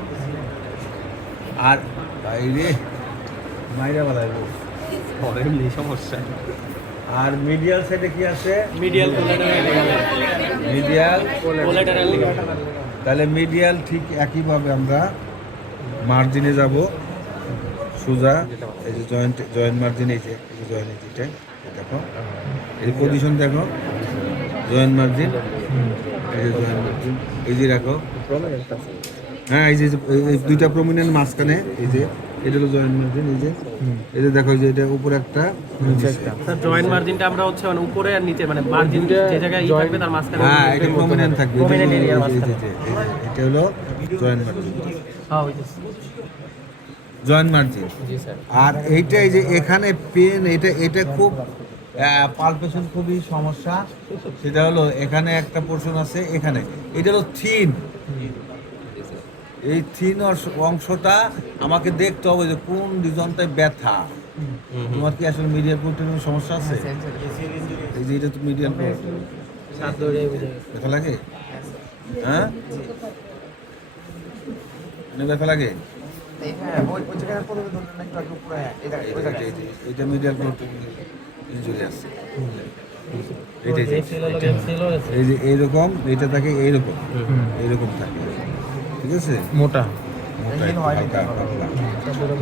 আর বাইরে মাইরা বালাইবো সমস্যা আর মিডিয়াল সাইডে কি আছে মিডিয়াল কোলাটারাল তাহলে মিডিয়াল ঠিক একইভাবে আমরা মার্জিনে যাব সোজা এই যে জয়েন্ট মার্জিন এই যে জয়েন্ট এইটা দেখো এই পজিশন দেখো জয়েন্ট মার্জিন এই যে জয়েন্ট মার্জিন এই যে রাখো হ্যাঁ এই যে এই দুইটা প্রমিনেন্ট মাঝখানে এই যে এটা হলো জয়েন্ট মার্জিন এই যে দেখো যে এটা উপরে একটা নিচে একটা স্যার জয়েন্ট মার্জিনটা আমরা হচ্ছে মানে উপরে আর নিচে মানে মার্জিন যে জায়গায় ই থাকবে তার মাঝখানে হ্যাঁ এটা প্রমিনেন্ট থাকবে প্রমিনেন্ট এরিয়ার মাঝখানে এটা হলো জয়েন্ট মার্জিন হ্যাঁ ওইটাই জয়েন্ট মার্জিন জি স্যার আর এইটাই যে এখানে পেন এটা খুব পালপেশন খুবই সমস্যা সেটা হলো এখানে একটা পোর্শন আছে এখানে এটা হলো থিন এই থিন অংশটা আমাকে দেখতে হবে যে কোন রিজনটায় ব্যথা তোমার কি আসলে মিডিয়াল প্রোটিনের সমস্যা আছে এই যে এটা তো মিডিয়াল ব্যথা লাগে হ্যাঁ ব্যথা লাগে এটা মিডিয়াল প্রোটিন ইনজুরি আছে এই যে এইরকম এটা থাকে এইরকম থাকে ঠিক আছে মোটা হালকা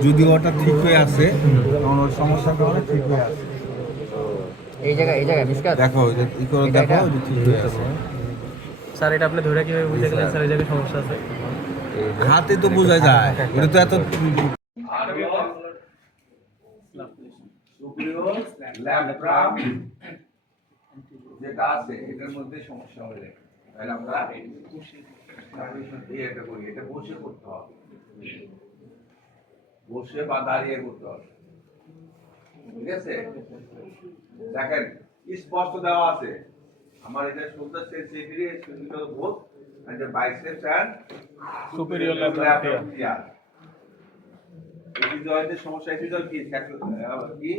যদি ওটা ঠিক হয়ে আছে তখন ওর সমস্যার কারণে ঠিক হয়ে আছে এই জায়গায় মিসকাত দেখো ই করে দেখো যে ঠিক হয়ে আছে স্যার এটা আপনি ধরে কিভাবে বুঝে গেলেন স্যার এই জায়গায় সমস্যা আছে হাতে তো বোঝা যায় এটা তো এত যেটা আছে এটার মধ্যে সমস্যা হলে তাহলে আমরা এটা করি এটা বসে করতে হবে বসে বা দাঁড়িয়ে করতে হবে ঠিক আছে দেখেন স্পষ্ট দেওয়া আছে আমার এটা shoulder sensitivity spiritual both and the biceps and superior lateral এই জয়েন্টের সমস্যা এই জয়েন্ট কি কি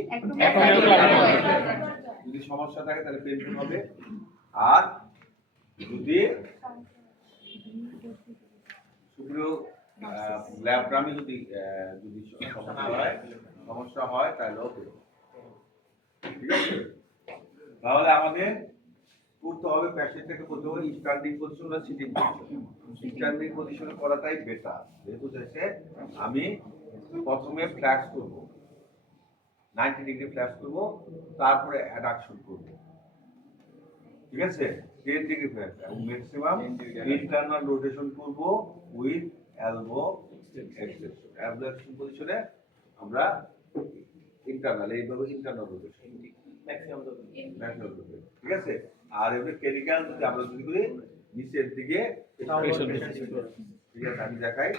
যদি সমস্যা থাকে তাহলে পেইনফুল হবে আর যদি সুপিরিয়র ল্যাবগ্রামে যদি যদি সমস্যা হয় তাহলে ওকে, ঠিক আছে। তাহলে আমাদের করতে হবে, প্যাশেন্টটাকে বলতে হবে স্ট্যান্ডিং পজিশন বা সিটিং পজিশন। স্ট্যান্ডিং পজিশনে করাটাই বেটার, যেহেতু দেশে আমি প্রথমে ফ্ল্যাক্স করব, 90 ডিগ্রি ফ্ল্যাক্স করব, তারপরে অ্যাডাকশন করব, ঠিক আছে, 10 ডিগ্রি ফ্ল্যাক্স এবং ম্যাক্সিমাম ইন্টারনাল রোটেশন করব with elbow extension. Elbow extension পজিশনে আমরা ইন্টারনাল, এইভাবে ইন্টারনাল রোটেশন ম্যাক্সিমাম রোটেশন, ঠিক আছে। আর এমনি ক্লিনিক্যাল যদি আমরা যদি করি নিচের দিকে, ঠিক আছে, আমি দেখাই।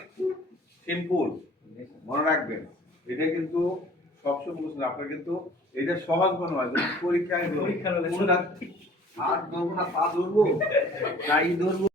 সিম্পল মনে রাখবেন, এটা কিন্তু সবসময় বুঝলেন, আপনার কিন্তু এটা সহজ মনে হয় যদি পরীক্ষায় হাত ধরবো না পা ধরবো তাই ধরবো।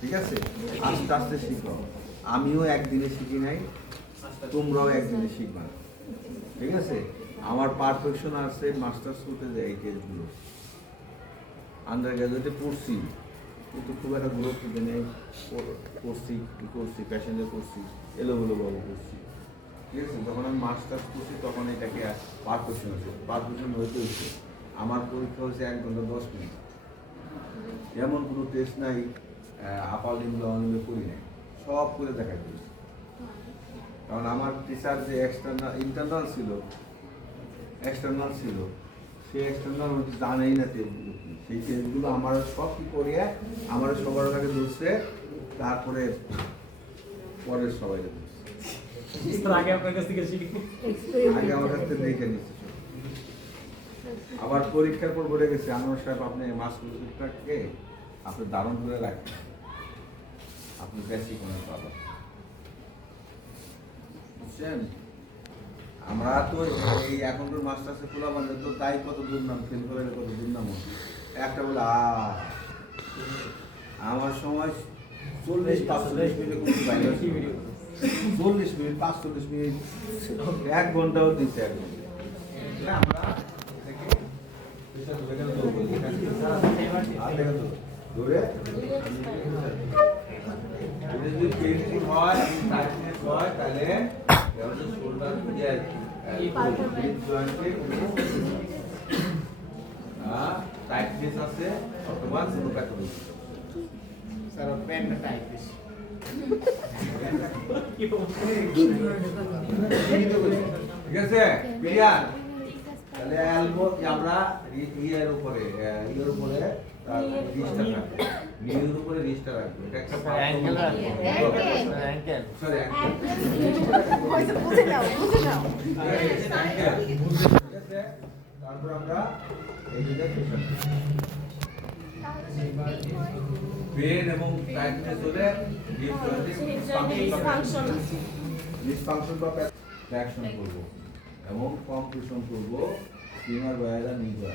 ঠিক আছে, আস্তে আস্তে শিখো। আমিও একদিনে শিখি নাই, তোমরাও একদিনে শিখবা, ঠিক আছে। আমার পারফেকশন আসছে মাস্টার্স করতে যায় এই টেস্টগুলো, আন্ডার গ্রাজুয়েটে পড়ছি কিন্তু খুব একটা গুরুত্ব দিয়ে করছি প্যাসেঞ্জার করছি, এলোমেলোভাবে করছি, ঠিক আছে। যখন আমি মাস্টার্স করছি তখন এটাকে পারফেকশন হয়েছে, পারফেকশন হইতে হয়েছে। আমার পরীক্ষা হয়েছে 1 ঘন্টা 10 মিনিট, এমন কোনো টেস্ট নাই আপার লিঙ্গ অনিলে করি নাই, সব করে দেখা দিয়েছি। কারণ আমার টিচার যে ইন্টারনাল ছিল সে এক্সটার্নাল জানেই না টেস্টগুলো কি, সেই টেস্টগুলো আমার সব কি করিয়া আমার সবার আগে ধরছে, তারপরে পরের সবাই আগে আমার কাছ থেকে দেখে নিচ্ছে। আবার পরীক্ষার পর বলে গেছে আনোয়ার সাহেব আপনি মাস্টারকে আপনি দারুণ করে রাখেন, আপনি বেশি কোনো পাবেন, বুঝছেন। আমরা তো এই এখনকার মাস্টার্সে খোলা মানে তো তাই কত দুর্নাম, ফেল করে কত দুর্নাম একটা বলে আমার সময় 40-45 মিনিট 40 মিনিট 45 মিনিট 1 ঘন্টাও দিচ্ছে, 1 ঘন্টা আমরা ধরে যদি পেইনফুল হয় তাহলে টাইটনেস আছে অথবা স্যার প্যান্টটা টাইট বেশি, ঠিক আছে ক্লিয়ার। তাহলে এলবো আমরা ইয়ের উপরে তার রিস্টটা রাখবে, নিয়ের উপরে রিস্টটা রাখবে। এটা একটা অ্যাঙ্গেল রাখবে। অ্যাঙ্গেল। সরি বুঝে নাও, বুঝে নাও। তারপর আমরা এই যে পেন এবং টাইটনেস হলে ডিসফাংশন বা ট্র্যাকশন করব এবং কম্প্রেশন করব স্টিমার বাইরা নিয়ে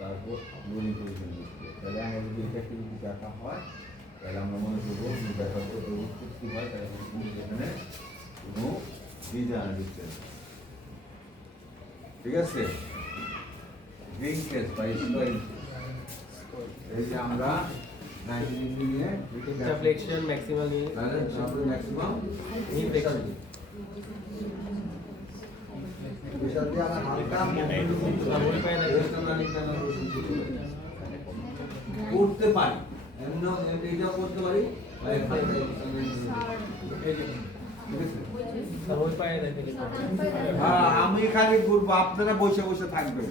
তারপর রোলিং পজিশন করব। তাহলে আমরা যদি এটাকে যদি দেখা হয় তাহলে আমরা মনে করবো দেখা উৎপত্তি হয় তাহলে এখানে কোনো ডিজাইন দিচ্ছে। ঠিক আছে, রিং কেস বা স্কোয়ার এই যে আমরা 90 ডিগ্রি নিয়ে ফ্লেক্সন ম্যাক্সিমাল নিয়ে তাহলে আমরা ম্যাক্সিমাম নি ফ্লেক্সন বিশাল দিয়ে আমরা হালকা ওই পায়ে দেখো করতে পারি, এমন এইটাও করতে পারি বা এখানে ঠিক আছে। আর ওই পায়ে দেখো হ্যাঁ, আমি খালি ঘুরবো, আপনারা বসে বসে থাকবেন।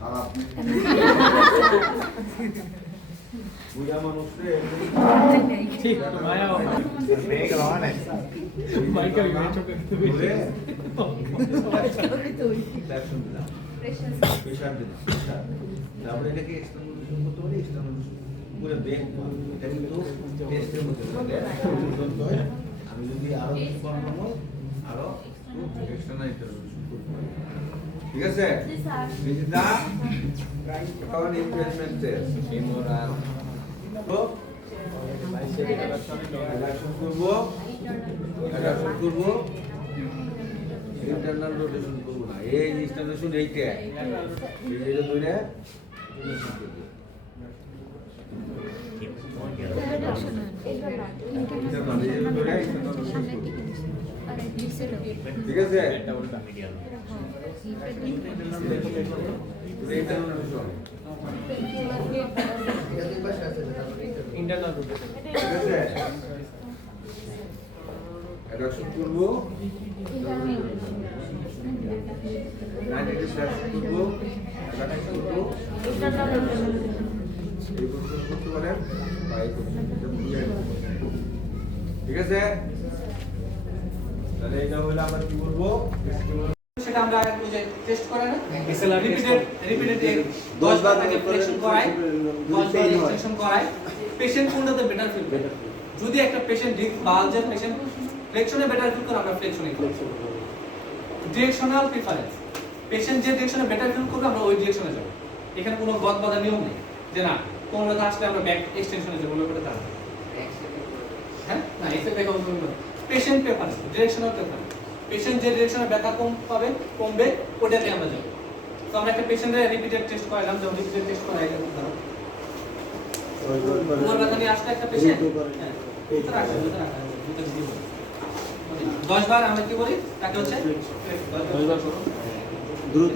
খারাপ বুঝা মানুষরে ঠিক মায়া মাইকেল চোখে ঘুরে ট্র্যাকশন দিলাম, প্রেশার দিলাম, প্রেশার। তারপরে এটাকে এক্সটার্নালাইজেশন করতে পারি, এক্সটার্নালাইজেশন করে বেক এটা কিন্তু টেস্টের মধ্যে থাকে। আমি যদি আরো কিছু বানাবো আরো এক্সটার্নালাইজেশন করতে পারি। ঠিক আছে, this is the current improvement test. Femoral তো রিলেকশন করব, রিলেকশন করব, ইন্টারনাল রোটেশন করব না। এই ইনস্টালেশন এইটা এইটা ধরে ঠিক আছে। ইন্টারনাল রোটেশন ঠিক আছে, অ্যাডাকশন করব, 90 ডিগ্রি ফ্লেকশন করব, অ্যাডাকশন করব, এই পজিশন করতে পারেন বা এই পজিশন করতে পারেন। ঠিক আছে, তাহলে এটা হলো আমরা কি করব, সেটা আমরা ওই যে টেস্ট করে না রিপিটেড 10 বার আগে ফ্লেকশন করাই 10 বার এক্সটেনশন করাই পেশেন্ট কোনটাতে বেটার ফিল করে। যদি একটা পেশেন্ট বালজের পেশেন্ট ফ্লেকশনে বেটার ফিল করে আমরা ফ্লেকশনে করব। ডিরেকশনাল প্রেফারেন্স, পেশেন্ট যে ডিরেকশনে বেটার ফিল করবে আমরা ওই ডিরেকশনে যাব। এখানে কোনো গদ বাঁধা নিয়ম নেই যে না কোনটা আসলে আমরা ব্যাক এক্সটেনশনে যাব বলে তার হ্যাঁ না এসে দেখো patient preference directional preference patient যে ডিরেকশনে ব্যথা কমবে ওটাতে আমরা যাব। তো আমরা একটা পেশেন্টের রিপিটেড টেস্ট করালাম, যেমন রিপিটেড টেস্ট করাই গেল ধরো কোমর ব্যথা নিয়ে আসলে একটা পেশেন্ট হ্যাঁ ভিতরে রাখা 10 বার আমরা কি বলি তাকে হচ্ছে 10 বার করো দ্রুত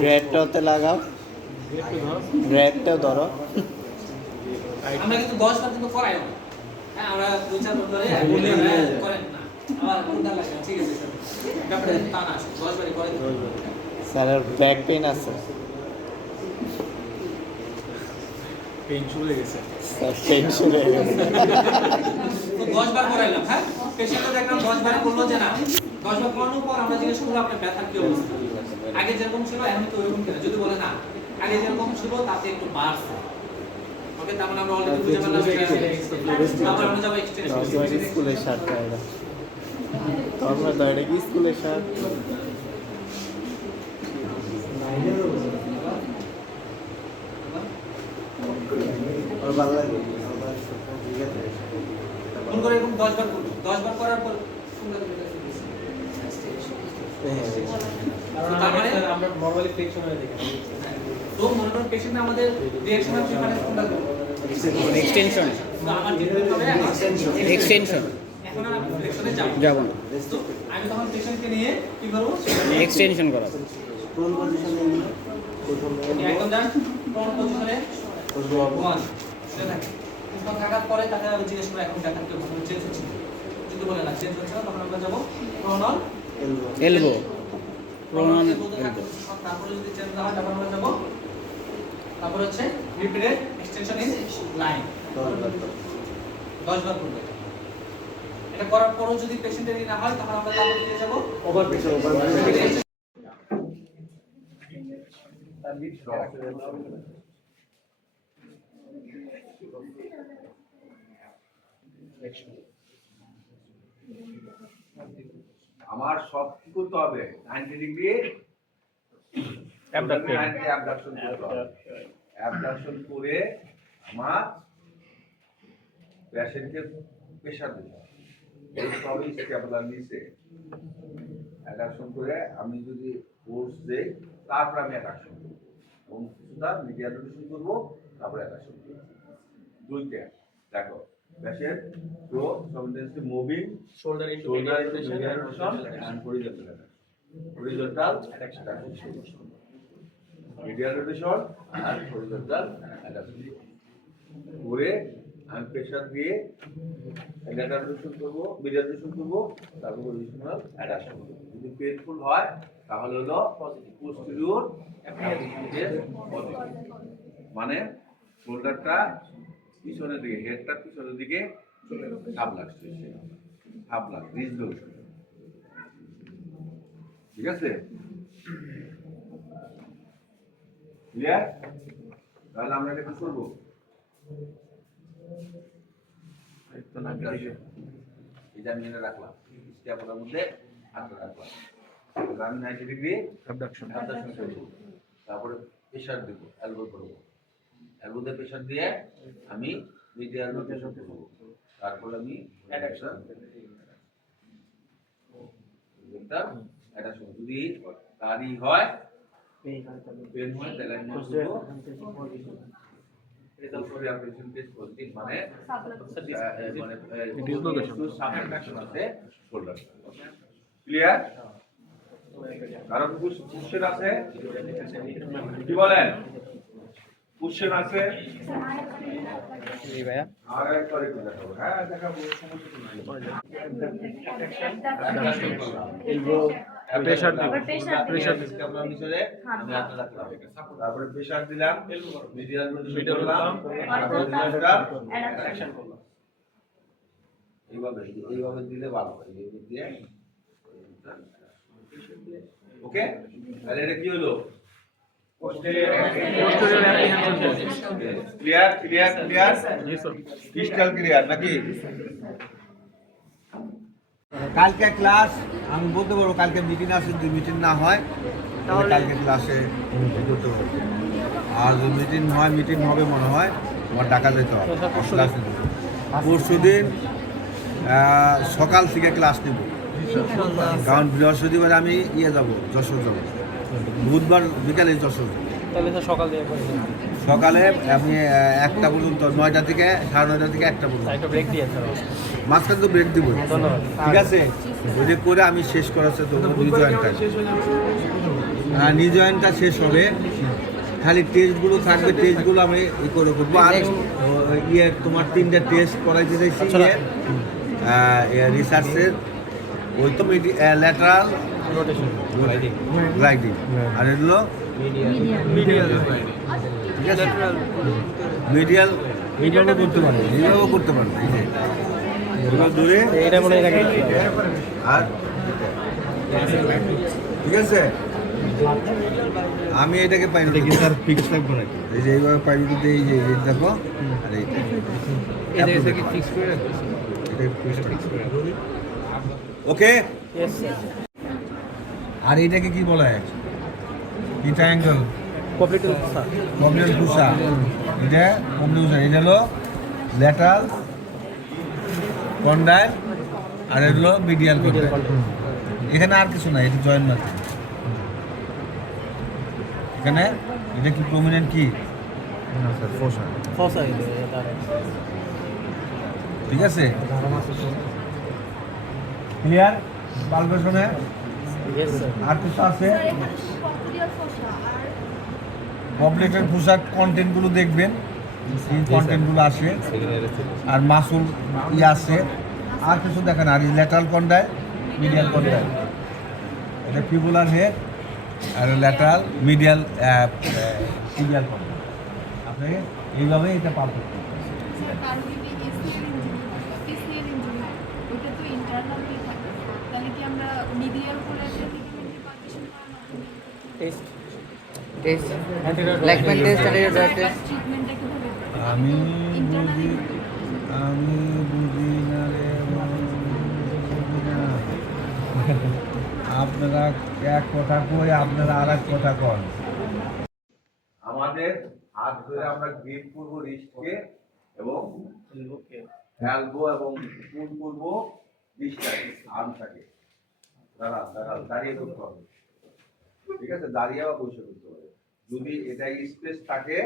গ্রেডটাতে লাগাও, গ্রেডটাও ধরো। আমরা কিন্তু 10 বার কিন্তু করাই না। হ্যাঁ আমরা 2-4 বার ধরে করেন না আবার কোনটা লাগে ঠিক আছে স্যার ব্যাপারটা তা না 10 বারই করেন। স্যারের ব্যাক পেইন আছে, পেইন শুরু হয়ে গেছে। স্যার পেইন শুরু হয়ে গেছে। তো 10 বার করাইলাম হ্যাঁ পেশেন্টটা দেখলাম 10 বার করলো যে না 10 বার করানোর পর আমরা জিজ্ঞেস করলাম আপনার ব্যথা কি অবস্থা, আগে যেরকম ছিল এখন তো ওরকম কিনা। যদি বলে না আগে যেরকম ছিল তাতে একটু বাড়ছে ওকে তার মানে আমরা অলরেডি বুঝে ফেললাম আবার আমরা যাব এক্সটেনশন স্কুলের শার্টটা এটা তোমরা তো এটা কি স্কুলের শার্ট? আর ভালো লাগে ফোন করে এরকম 10 বার করব 10 বার করার পর তার মানে আমরা নরমালি ফ্লেক্সনে দেখি তো মনে করেন পেশেন্ট আমাদের ডিরেকশনাল প্রেফারেন্স কোনটা দেব এক্সটেনশন, আমার ট্রিটমেন্ট হবে এক্সটেনশন এখন আমি ফ্লেক্সনে যাব না, তো আমি তখন পেশেন্টকে নিয়ে কি করব এক্সটেনশন করা। কোন পজিশনে নিয়ে একদম যান কোন পজিশনে 1 সেটা থাকে তখন থাকার পরে তাকে আমি জিজ্ঞেস করব এখন ডাক্তার কি ভাবে চেঞ্জ হচ্ছে যদি যদি বলে না চেঞ্জ হচ্ছে না তখন আমরা যাব প্রোনাউন এলবো প্রোনাউন তারপরে যদি চেঞ্জ না হয় তখন আমরা যাব তারপর হচ্ছে রিপিটেড এক্সটেনশন ইন লাইন 10 বার করবে এটা করার পরও যদি পেশেন্টের না হয় তখন আমরা তারপর দিয়ে যাব ওভার প্রেসার আমার সব কি করতে হবে 90 ডিগ্রি অ্যাবডাকশন করতে হবে অ্যাবডাকশন করে আমার পেশেন্টকে প্রেসার দিতে হবে এই সবই স্টেবলার নিচে অ্যাডাকশন করে আমি যদি ফোর্স দেই তারপর আমি অ্যাডাকশন করব এবং কিছুটা মিডিয়াল রোটেশন করব তারপর অ্যাডাকশন করব দুইটা দেখো পেশেন্ট প্রো সামটেন্সলি moving shoulder into shoulder medial into rotation medial rotation and horizontal adduction. Horizontal adduction. Medial rotation and horizontal adduction. করে আমি প্রেসার দিয়ে ল্যাটারাল রোটেশন করব, মিডিয়াল রোটেশন করব, তারপর হরিজন্টাল অ্যাডাকশন করব। যদি পেইনফুল হয় তাহলে হলো পোস্টেরিয়র অ্যাপ্লিকেশন মানে শোল্ডারটা পিছনের দিকে, হেডটা পিছনের দিকে সাবলাক্স রিজ রোটেশন। ঠিক আছে, ক্লিয়ার? তাহলে আমরা এটা কি করবো? এটা আমি এনে রাখলাম, স্টেপের মধ্যে হাতটা রাখলাম, আমি 90 ডিগ্রি অ্যাবডাকশন করব, তারপরে প্রেসার দেব, এলবো করব, এলবোতে প্রেসার দিয়ে আমি মিডিয়াল রোটেশন করব, তারপরে আমি অ্যাডাকশন অ্যাডাকশন যদি তারই হয় পেন হয় তাহলে আমি করব result for application test positive মানে সাবডাকশন আছে শোল্ডার। ক্লিয়ার? কারণ কোশ্চেন আছে কি বলেন? কোশ্চেন আছে এই ভাইয়া আর একবার একটু দেখাবো। হ্যাঁ দেখাবো, সমস্যা নাই। প্রেসার দিব, প্রেসার আমরা নিচে আমি হাতটা রাখলাম, তারপরে প্রেসার দিলাম, মিডিয়াল রোটেশন করলাম, অ্যাকশন করলাম। এইভাবে দিলে ভালো হয়, এইভাবে দিয়ে ওকে। তাহলে এটা কি হলো? Clear clear clear crystal clear নাকি? কালকে ক্লাস আমি বলতে পারবো, কালকে মিটিং আছে, যদি মিটিং না হয় তাহলে কালকে ক্লাসে করতে পারবো, আর যদি মিটিং হয়, মিটিং হবে মনে হয়, আমার টাকা দিতে হবে। পরশু দিন সকাল থেকে ক্লাস নেব, কারণ বৃহস্পতিবার আমি যাবো, যশোর যাবো, বুধবার বিকালে যশোর। সকালে আমি 1টা পর্যন্ত, 9টা থেকে 9:30 থেকে 1টা পর্যন্ত, মাঝখানে তো ব্রেক দিব। ঠিক আছে, ওই করে আমি শেষ করাচ্ছে তো নিজ জয়েন্টটা শেষ হবে, খালি টেস্টগুলো থাকবে, টেস্টগুলো আমি করে করবো। আর তোমার 3টা টেস্ট করাইতে চাইছি রিসার্চের, ওই তো ল্যাটারাল গ্লাইডিং আর এগুলো ঠিক আছে, মিডিয়াল এইভাবে করতে পারবে, এইভাবেও করতে পারবে, দূরে আর ঠিক আছে। আমি এটাকে পাই না, তার ফিক্স থাকবো নাকি? এই যে এইভাবে পাইনি, কিন্তু এই যে দেখো, আর ওকে। আর এইটাকে কি বলা হয়? কি ট্রায়াঙ্গেল? পপলিটাল ফুসা। এটা পপলিটাল, এটা হলো ল্যাটারাল কন্ডাইল আর এটা হলো মিডিয়াল কন্ডাইল। এখানে আর কিছু নাই, এটা জয়েন্ট মাত্র। এখানে এটা কি প্রমিনেন্ট কি? ঠিক আছে, ক্লিয়ার? পালভেশনে আর কিছু আছে? পপলিটাল ফুসার কন্টেন্টগুলো দেখবেন, এই কন্টেন্টগুলো আসে, আর মাসুল আছে, আর কিছু দেখেন আর ল্যাটারাল কন্ডাইল মিডিয়াল কন্ডাইল এটা ফিবুলার হেড আর ল্যাটারাল মিডিয়াল সিরিয়াল কন্ডাইল আপনি এইভাবে এটা পার করতে পারবেন। স্যার কারো যদি এসিএল ইনজুরি হয় ওটা তো ইন্টারনালি থাকে, তাহলে কি আমরা মিডিয়াল করে লিগামেন্টের পারমিশন করার মাধ্যমে টেস্ট ল্যাকম্যান টেস্ট আর ড্রাগ টেস্ট ট্রিটমেন্টটা কিভাবে আমি ইন্টারনালি বুঝি না রে বুঝি না। আপনারা এক কথা কই আপনারা আর এক কথা কন। আমাদের হাত ধরে আমরা গ্রিপ করবো রিস্টকে এবং এলবো এবং পুল করবো রিস্টটাকে আর্মটাকে দাঁড়িয়ে করতে হবে, ঠিক আছে? দাঁড়িয়ে বা বসে করতে হবে। যদি এটা স্পেস থাকে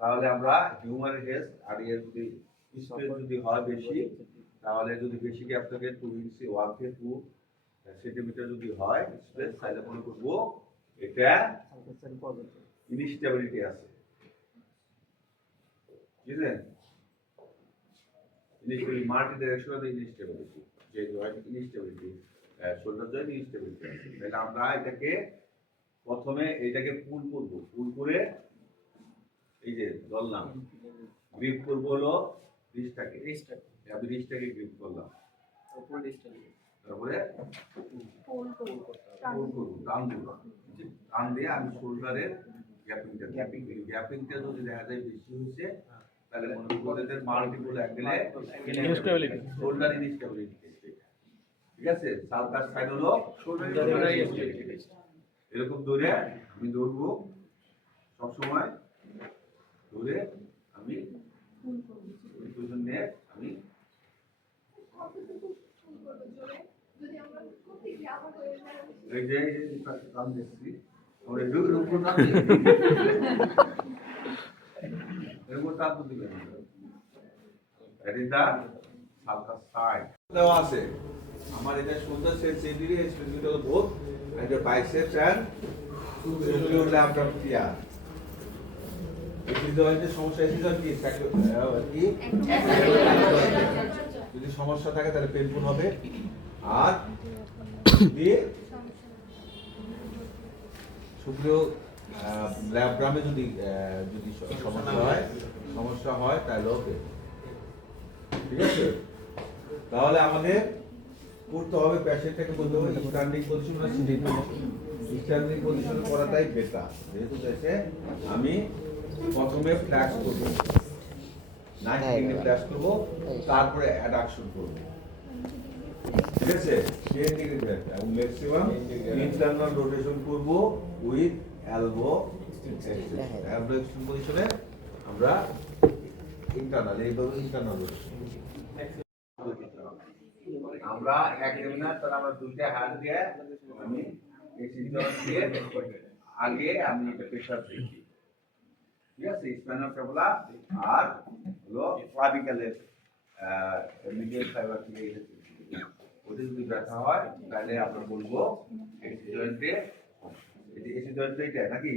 তাহলে আমরা হিউম্যান হেলথ আর এর যদি স্পেস যদি হয় বেশি, তাহলে যদি বেশি গ্যাপ থাকে 2 ইঞ্চি 1 থেকে 2 সেন্টিমিটার যদি হয় স্পেস, তাহলে মনে করবো এটা ইনস্টেবিলিটি আছে, বুঝলেন? ইনস্টেবিলিটি মাল্টি ডাইরেকশনাল ইনস্টেবিলিটি, যে joint instability, shoulder joint instability আছে। তাহলে আমরা এটাকে প্রথমে এটাকে পুল করবো, পুল করে এই যে ধরলাম গ্রিপ করবো হলো রিস্টটাকে, আমি রিস্টটাকে গ্রিপ করলাম, তারপরে পুল করবো, টান দেবো, টান দিয়ে আমি শোল্ডারের গ্যাপিংটা যদি দেখা যায় বেশি হয়েছে তাহলে মনে করবো এদের মাল্টিপল অ্যাঙ্গেলে শোল্ডার ইনস্টেবিলিটি, ঠিক আছে? সালকার সাইড হলো শোল্ডার ইনস্টেবিলিটি। এরকম ধরে আমি ধরবো সবসময়, ধরে আমি নিয়ে আমি এই যে কাম দিচ্ছি আমরা এরকম টান দিবেন, দ্যাট ইজ দা সালকার সাইড দেওয়া আছে। আমার এটা সুন্দর সেন্সিটিভ স্পেসিফিক হলো both and your biceps and superior labrum area. এই যে সমস্যা এই যে কি যদি সমস্যা থাকে তাহলে পেইনফুল হবে, আর দিয়ে superior labrum-এ যদি সমস্যা হয় তাহলে ওকে, ঠিক আছে? তাহলে আমাদের করতে হবে পেশেন্টটাকে বলতে হবে স্ট্যান্ডিং পজিশন না সিটিং পজিশন। স্ট্যান্ডিং পজিশন করাটাই বেটার, যেহেতু দেখে আমি প্রথমে ফ্ল্যাক্স করব, 90 ডিগ্রি ফ্ল্যাক্স করব, তারপরে অ্যাডাকশন করব, ঠিক আছে? 10 ডিগ্রি ফ্ল্যাক্স এবং ম্যাক্সিমাম ইন্টারনাল রোটেশন করব উইথ এলবো এক্সটেনশন পজিশনে। আমরা ইন্টারনাল এইভাবে ইন্টারনাল রোটেশন আমরা এক্সামিনার তার আমরা দুইটা হাত দিয়ে আমি এই সিস্টেম দিয়ে আগে আমি এটা প্রেসার দিচ্ছি, ঠিক আছে? স্পাইনাল ফিবুলা আর হলো ক্লাভিকেলের মিডিয়াল ফাইবার থেকে ওটা যদি ব্যথা হয় তাহলে আমরা বলবো এই জয়েন্টে এই জয়েন্টে এটা নাকি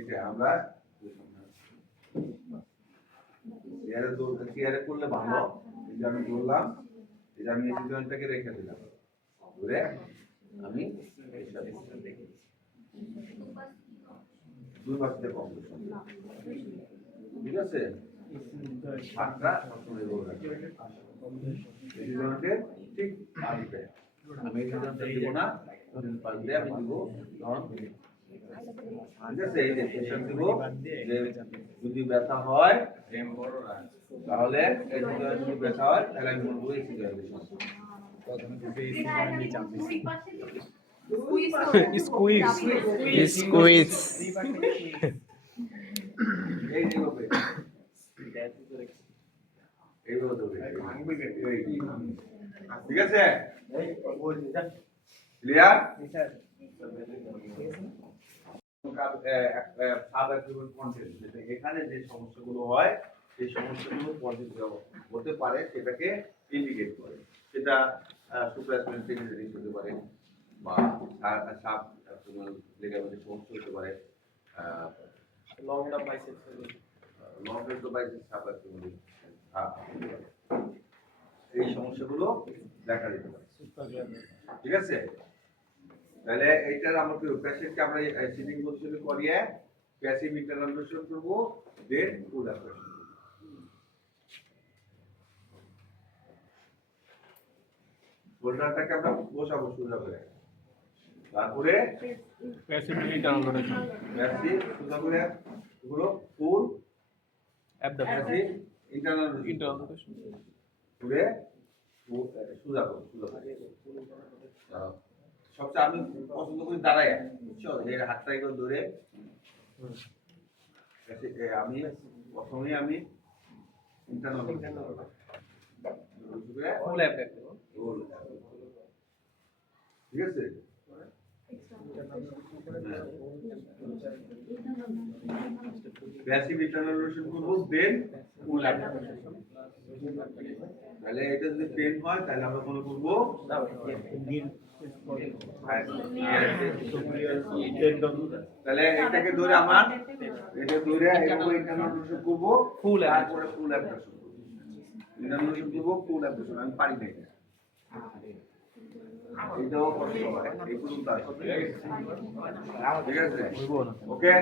এটা আমরা চেয়ারে করলে ভালো। এটা আমি বললাম, এটা আমি এই জয়েন্টটাকে রেখে দিলাম, ধরে আমি দুই পাশে কম, ঠিক আছে? হাতটা সবসময় রোল রাখবে এই জয়েন্টের ঠিক আসবে। আমি এই জয়েন্টটা দিব না, পাশে আমি দিব, ঠিক আছে? এই যে প্রেশার দিব, যে যদি ব্যথা হয় তাহলে এই জয়েন্ট যদি ব্যথা হয় তাহলে আমি বলবো এই জয়েন্ট স্কুইজ ঠিক আছে? ক্লিয়ার? এখানে যে সমস্যাগুলো হয় সেই সমস্যাগুলো হতে পারে সেটাকে ইন্ডিকেট করে, সেটা সুপ্রাসপেন্টেনিস হতে পারে বা সাব লিগামেন্টের সমস্যা হতে পারে, লং বাইসেপস সাব এই সমস্যাগুলো দেখা দিতে পারে। ঠিক আছে, তাহলে এইটার আমাকে পেশেন্টকে আমরা সিটিং পজিশনে করিয়ে প্যাসিভ ইন্টারনাল করবো, দেন ফুল অ্যাপ্রেশন। শোল্ডারটাকে আমরা বসাবো সোজা করে, তারপরে প্যাসিভ ইন্টারনাল রোটেশন, প্যাসিভ সোজা করে এগুলো full abduction, passive internal internal rotation, ঘুরে সোজা করো, সোজা করে সবচেয়ে আমি পছন্দ করি দাঁড়ায়, বুঝছো, এর হাতটা এগুলো ধরে আমি প্রথমে আমি ইন্টারনাল ফুল অ্যাবডাকশন। ঠিক আছে, প্যাসিভ ইন্টারনাল রোটেশন করব, দেন ফুল অ্যাবডাকশন। তাহলে এটা যদি পেন হয় তাহলে আমরা মনে করব তাহলে এটাকে ধরে আমার এটা ধরে এভাবে ইন্টারনাল রোটেশন করব, ফুল তারপরে ফুল অ্যাবডাকশন করব। ইন্টারনাল রোটেশন করব, ফুল অ্যাবডাকশন আমি পারি না এটা। এটাও কষ্ট হয়, এই পর্যন্ত আসে। ঠিক আছে, ওকে।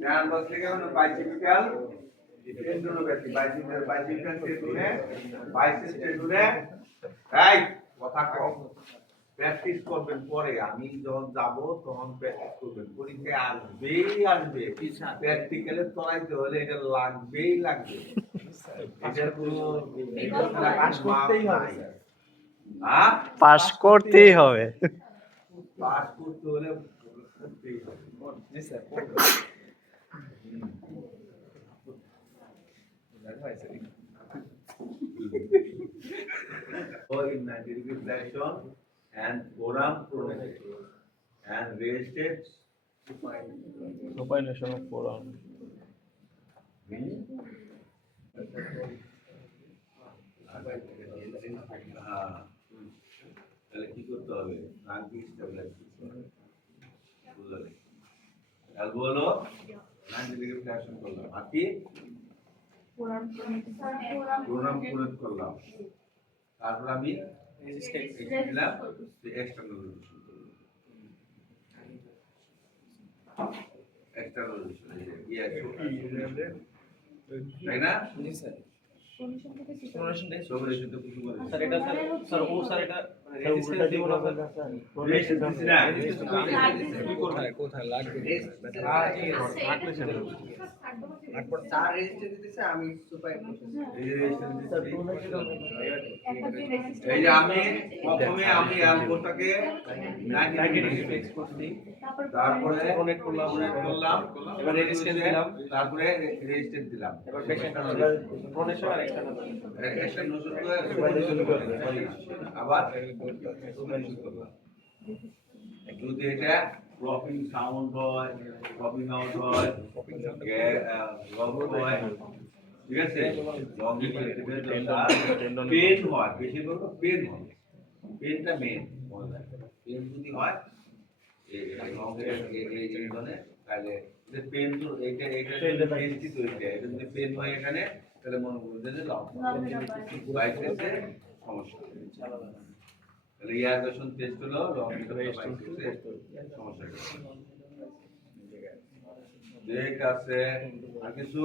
ধ্যান বসলে কেমন বাইসিপিক্যাল টেন্ডনোপ্যাথি, বাইসিপিক্যাল টেন্ডনে বাইসেপ টেন্ডনে এই কথা কম প্র্যাকটিস করবেন, পরে আমি যখন যাব তখন প্র্যাকটিস করবেন, পরীক্ষায় আসবে প্র্যাকটিক্যালে তলাইতে হলে এটা লাগবেই লাগবে, এটার কোনো পাস করতেই হবে। হ্যাঁ, পাস করতেই হবে। পাস করতে হলে করতেই হবে। জি sir. In 90-degree flexion and forearm pronated and rested supination of forearm, তাহলে কি করতে হবে, নাক দিয়ে স্টেবিলাইজ করতে হবে, বুঝলে? এলবো হলো 90-degree flexion করলাম, আর কি প্রণাম প্রণাম করলাম, তারপর আমি দিলাম এক্সটার্নাল রোটেশন, এক্সটার্নাল রোটেশন, তাই না? জি স্যার। সোমেশন তো কিছু বলে স্যার এটা স্যার ও স্যার এটা রেজিস্ট্যান্স দিব না স্যার। রেজিস্ট্যান্স দিছি না, কি করব কোথায় লাগবে? তার রেজিস্ট্রেশন দিতেছে, আমি সুপার এই যে রেজিস্ট্যান্স দিছি, এই যে আমি প্রথমে আমি এলবোটাকে 90 ডিগ্রি ফিক্স করছি, তারপরে প্রোনেট করলাম, এবার রেজিস্ট্যান্স দিলাম, তারপরে রেজিস্ট্যান্স দিলাম, এবার পেশেন্ট প্রোনেশন আর এক্সটার্নাল। একটা নতুন করে সুপারভিশন করতে সরি, আবার সুপারভিশন করলাম। যদি এটা ক্রপিং সাউন্ড হয়, ক্রপিং আউট হয়, লগ হয়, ঠিক আছে, লগ পেন হয়, বেশিরভাগ পেন হয়, পেনটা মেন, পেন যদি হয় এই জন্য তাহলে পেন তো এইটা পেনটি তৈরি হয়, এটা যদি পেন হয় এখানে তাহলে মনে করবেন যে লগ বাইসেপসে সমস্যা, তাহলে ইয়ারগেশন টেস্ট হলো লং বাইসেপসে সমস্যা। ঠিক আছে, আর কিছু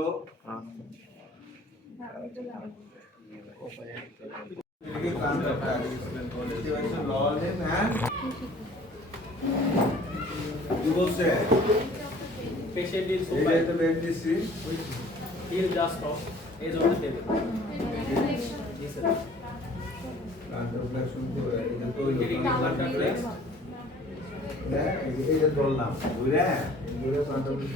কি বলছে পেশেন্ট ইজ এই যে বেন্ডিসি heel just off edge of the table. জি স্যার। কন্ট্রাকশন করে এটা তো এটা ধরলাম বুঝলে, ধরে কন্ট্রাকশন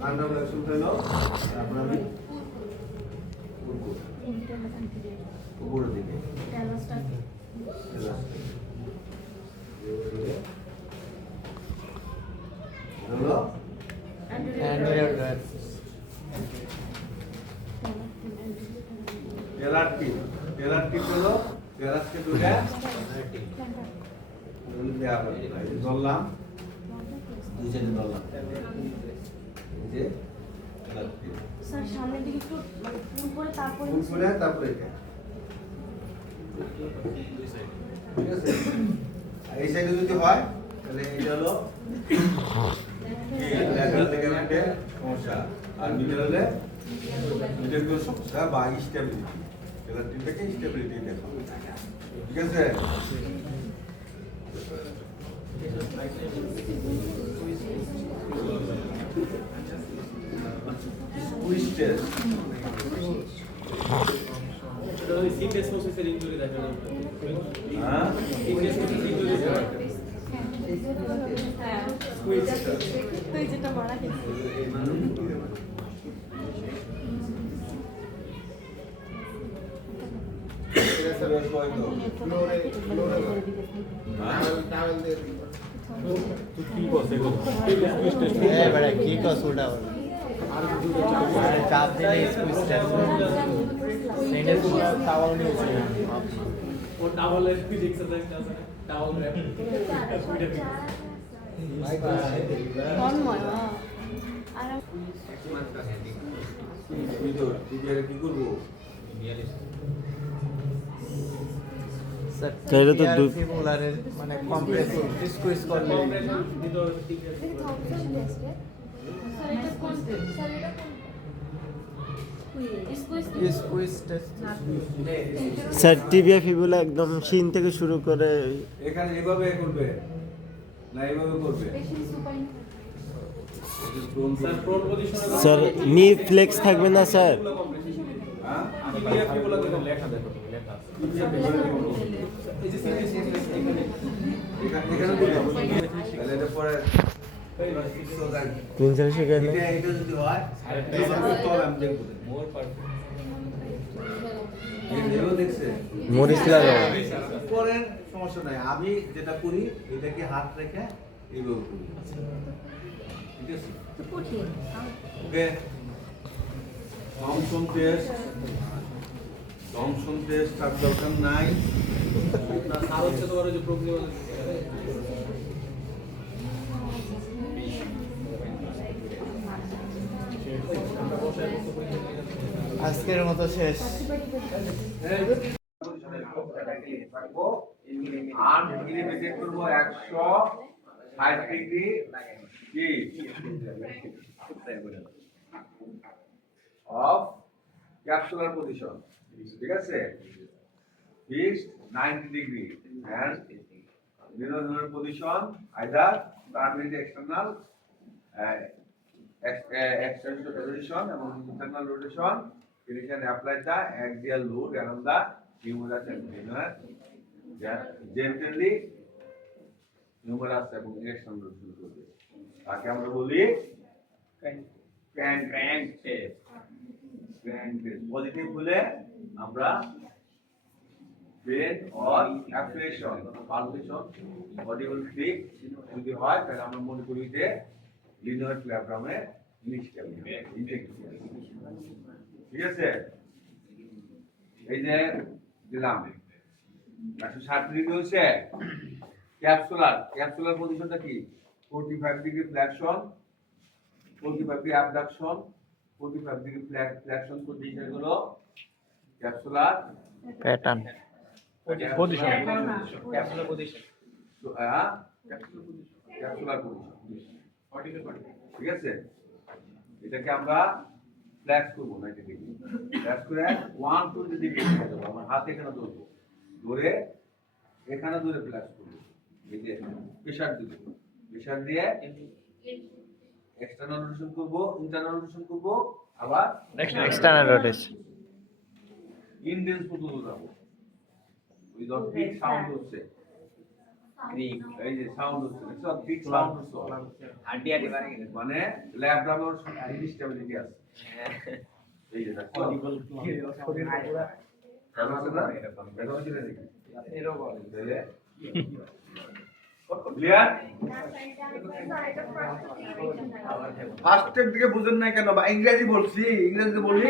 কন্ট্রাকশন হলো, তারপর আমি উপরের দিকে হলো টেলার টিপ হলো, টেলারকে ধরে এগুলো দেওয়া হবে না। এই যে ধরলাম, দুই সাইডে ধরলাম, এই যে elastic। স্যার সামনের দিকে একটু মানে ফুল করে তারপরে ফুল করে তারপরে এটা, ঠিক আছে? আর এই সাইডে যদি হয় তাহলে এটা হলো ল্যাটারাল লিগামেন্টে সমস্যা, আর মিডল হলে মিডল সমস্যা বা স্টেবিলিটি, এগুলো তিনটাকে স্টেবিলিটি দেখা, ঠিক আছে? Squeeze test। এটা ওই সিমলেস প্রসেসের ইনজুরি দেখানো হ্যাঁ? সিমলেস প্রসেসের ইনজুরি তুই যেটা মারা গেছে কি বলছে এগুলো কি কস ওটা চাপ দিলে স্কুইজ টেস্ট টাওয়াল নিয়েছে ও টাওয়ালের ফিজিক্স এক্সারসাইজ আছে টাওয়াল র্যাপ তন্ময় আর কি করবো? এটা তো দুই ফিমুলারের মানে কমপ্রেস স্কুইজ করলে squeeze test sir tibia fibula একদম শিন থেকে শুরু করে এখানে এভাবে করবে না এভাবে করবে? স্যার প্রোন পজিশনে স্যার নি ফ্লেক্স থাকবে না স্যার? হ্যাঁ? টিবিয়া ফিবুলা দেখো লেখা দেখো লেখা এই যে সিমলেস প্রসেস এখানে এখানে করবে। তাহলে এটা পরে প্রিন্সিপাল শিখাইলে এটা যদি হয় তাহলে তল আমি দেখবো। মোর পারফেক্ট এও দেখছে মরিচ লাগাও করেন, সমস্যা নাই। আমি যেটা করি এটাকে হাত রেখে এইভাবে করি, ঠিক আছে? ওকে, থমসন টেস্ট তার দরকার নাই। স্যার হচ্ছে তোমার ওই যে প্রক্রিয়া আজকের মতো শেষ থাকবো আর ডিগ্রি মেনটেন করবো 160 ডিগ্রি কি অফ ক্যাপসুলার পজিশন, ঠিক আছে? Fixed 90 degree and zero position either permanent external external rotation এবং internal rotation. You can apply the axial load around the humerus and femur. Gently humerus এবং external rotation করবে, তাকে আমরা বলি crank test। পজিটিভ হলে আমরা brain or application palpation body will flip, যদি হয় তাহলে আমরা মনে করি যে লিনিয়ার প্ল্যাটফর্মে ঠিক আছে? এই যে দিলাম 160 ডিগ্রি হচ্ছে ক্যাপসুলার পজিশনটা কি 45 degree flexion, 45 degree abduction, 45 degree flexion position হলো capsular pattern position capsular position তো ক্যাপসুলার পজিশন, ঠিক আছে? এটাকে আমরা ফ্ল্যাক্স করবো 90 ডিগ্রি, ফ্ল্যাক্স করে 120 ডিগ্রি নিয়ে যাবো। আমার হাত এখানে ধরবো, ধরে এখানে ধরে ফ্ল্যাক্স করবো, এই যে প্রেসার দিয়ে এক্সটার্নাল রোটেশন করবো, ইন্টারনাল রোটেশন করবো, আবার এক্সটার্নাল রোটেশন ইনডেন্স পর্যন্ত যাবো। ওই যখন বিগ সাউন্ড হচ্ছে, এই যে সাউন্ড হচ্ছে, দেখছো বিগ সাউন্ড হচ্ছে, হাড্ডি মানে ল্যাবরামর ইনস্টেবিলিটি আছে। এই যে দেখো ক্লিয়ার? ফার্স্টের দিকে বুঝেন না কেন? বা ইংরেজি বলছি, ইংরেজিতে বলি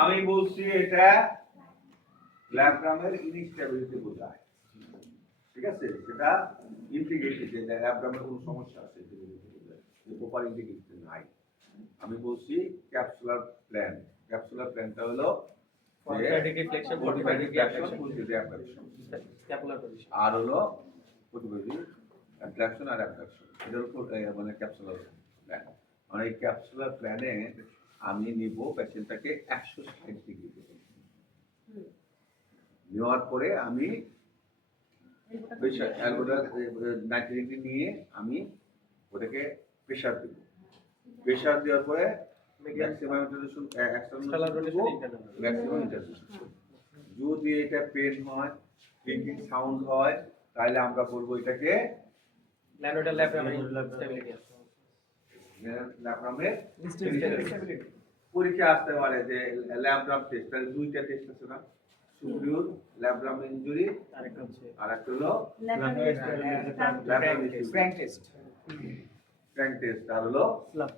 আমি বলছি এটা ল্যাব্রামের ইনস্টেবিলিটি বোঝায়, ঠিক আছে? সেটা ইন্টিগ্রেটেড, যে ল্যাব্রামের কোনো সমস্যা আছে যে প্রপার ইন্টিগ্রেটেড নাই। আমি বলছি ক্যাপসুলার প্ল্যান। ক্যাপসুলার প্ল্যানটা হলো Fortified flexion, fortified abduction, scapular position. আর হলো প্রতিবাদী অ্যাবডাকশন আর অ্যাবডাকশন, এটার উপর মানে ক্যাপসুলার প্ল্যান। মানে এই ক্যাপসুলার প্ল্যানে আমি নিব পেশেন্টটাকে 160 ডিগ্রি নেওয়ার পরে আমি প্রেশার 90 ডিগ্রি নিয়ে আমি ওটাকে প্রেশার দেব। প্রেশার দেওয়ার পরে maximum intervention, External rotation, internal rotation. Maximum intervention. যদি এটা পেন হয়, ক্লিকিং সাউন্ড হয়, তাহলে আমরা বলবো এটাকে Lanoidal labrum stability. ল্যাব্রামের পরীক্ষা আসতে পারে যে ল্যাব্রাম টেস্ট, তাহলে দুইটা টেস্ট আছে না, সুপিরিয়র ল্যাব্রাম ইনজুরি আরেকটা হচ্ছে আর একটা হলো ল্যাবরাম ক্র্যাঙ্ক টেস্ট, আর হলো slab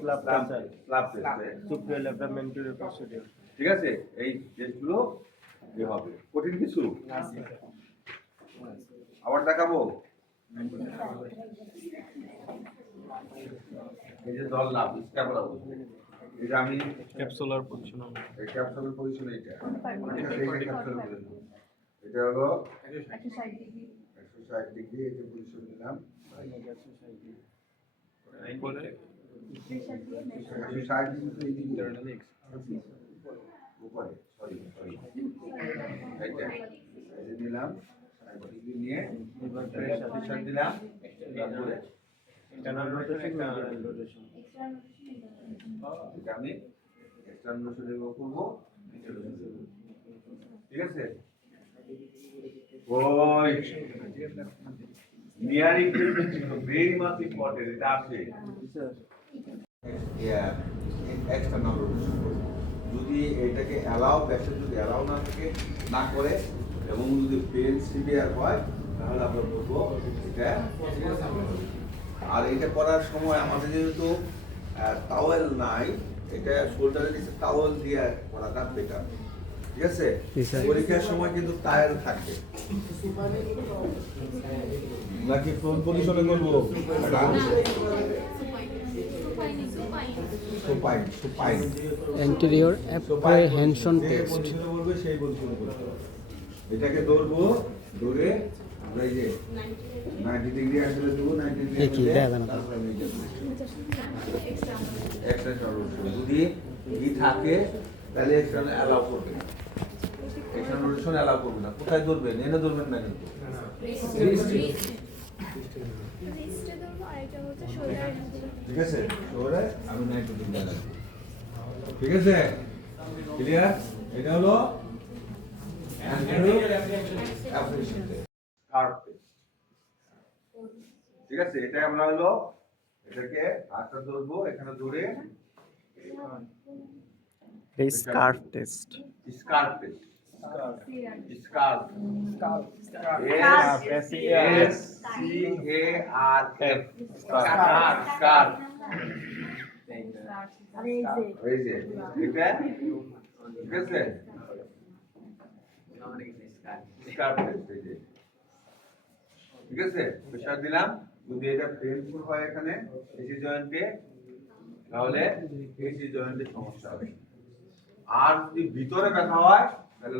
club culture slab test. Superior ল্যাবরামেন্টারি প্রসিডিউর। ঠিক আছে, এই টেস্টগুলো যে হবে কঠিন কিছু আবার দেখাবো। এই যে ধরলাম স্ক্যাপুলা, এই যে আমি ক্যাপসুলার পজিশন এই ক্যাপসুলার পজিশন, এটা ক্যাপসুলার পজিশন, এটা হলো 160 ডিগ্রি 160 ডিগ্রি, এটা পজিশন দিলাম। পরে 160 ডিগ্রি এইদিকে উপরে, সরি এইটা এই যে দিলাম, 60 ডিগ্রি নিয়ে এবার প্রেসার দিলাম, তারপরে ইন্টারনাল রোটেশন, ল্যাটারাল রোটেশন। এটা আমি এক্সটার্নাল রোটেশন করব, ইন্টারনাল রোটেশন। ঠিক আছে, ওই নিয়ারিং ভেরি মাচ ইম্পর্টেন্ট, এটা আছে এক্সটার্নাল রোটেশন। যদি এটাকে অ্যালাউ, পেশেন্ট যদি অ্যালাউ না করে এবং যদি পেন সিভিয়ার হয়, তাহলে আমরা বলবো এটা। আর এটা করার সময় আমাদের যেহেতু টাওয়েল নাই, এটা শোল্ডারে নিচে টাওয়েল দিয়ে করাটা বেটার। ঠিক আছে, পরীক্ষার সময় কিন্তু টায়ার থাকে নাকি ফ্রন্ট পজিশনে করবো, সুপাইন anterior apprehension test. সেই পজিশনে করবো। এটাকে ধরবো, ধরে আমরা এই যে 90 ডিগ্রি অ্যাঙ্গেলে দেবো, 90 ডিগ্রি কি দেখা না? এক্সটার্নাল রোটেশন যদি ই থাকে তাহলে এক্সটার্নাল অ্যালাউ করবে না, এক্সটার্নাল রোটেশন অ্যালাউ করবে না। কোথায় ধরবেন? এনে ধরবেন না কিন্তু, ঠিক আছে? শোরে আমি 90 ডিগ্রি লাগাবো, ঠিক আছে? ক্লিয়ার? এটা হলো ঠিক আছে, এটা আমরা হলো এটাকে হাতটা ধরবো, এখানে ধরে scarf test. Scarf test, scarf SCARF, scarf. আরে এই যে এই যে এটা, ঠিক আছে, স্কার্ফ টেস্ট, এই যে ঠিক আছে। প্রেসার দিলাম, যদি এটা পেইনফুল হয় এখানে এসি জয়েন্টে, তাহলে এসি জয়েন্টে সমস্যা হবে। আর যদি ভিতরে ব্যথা হয় তাহলে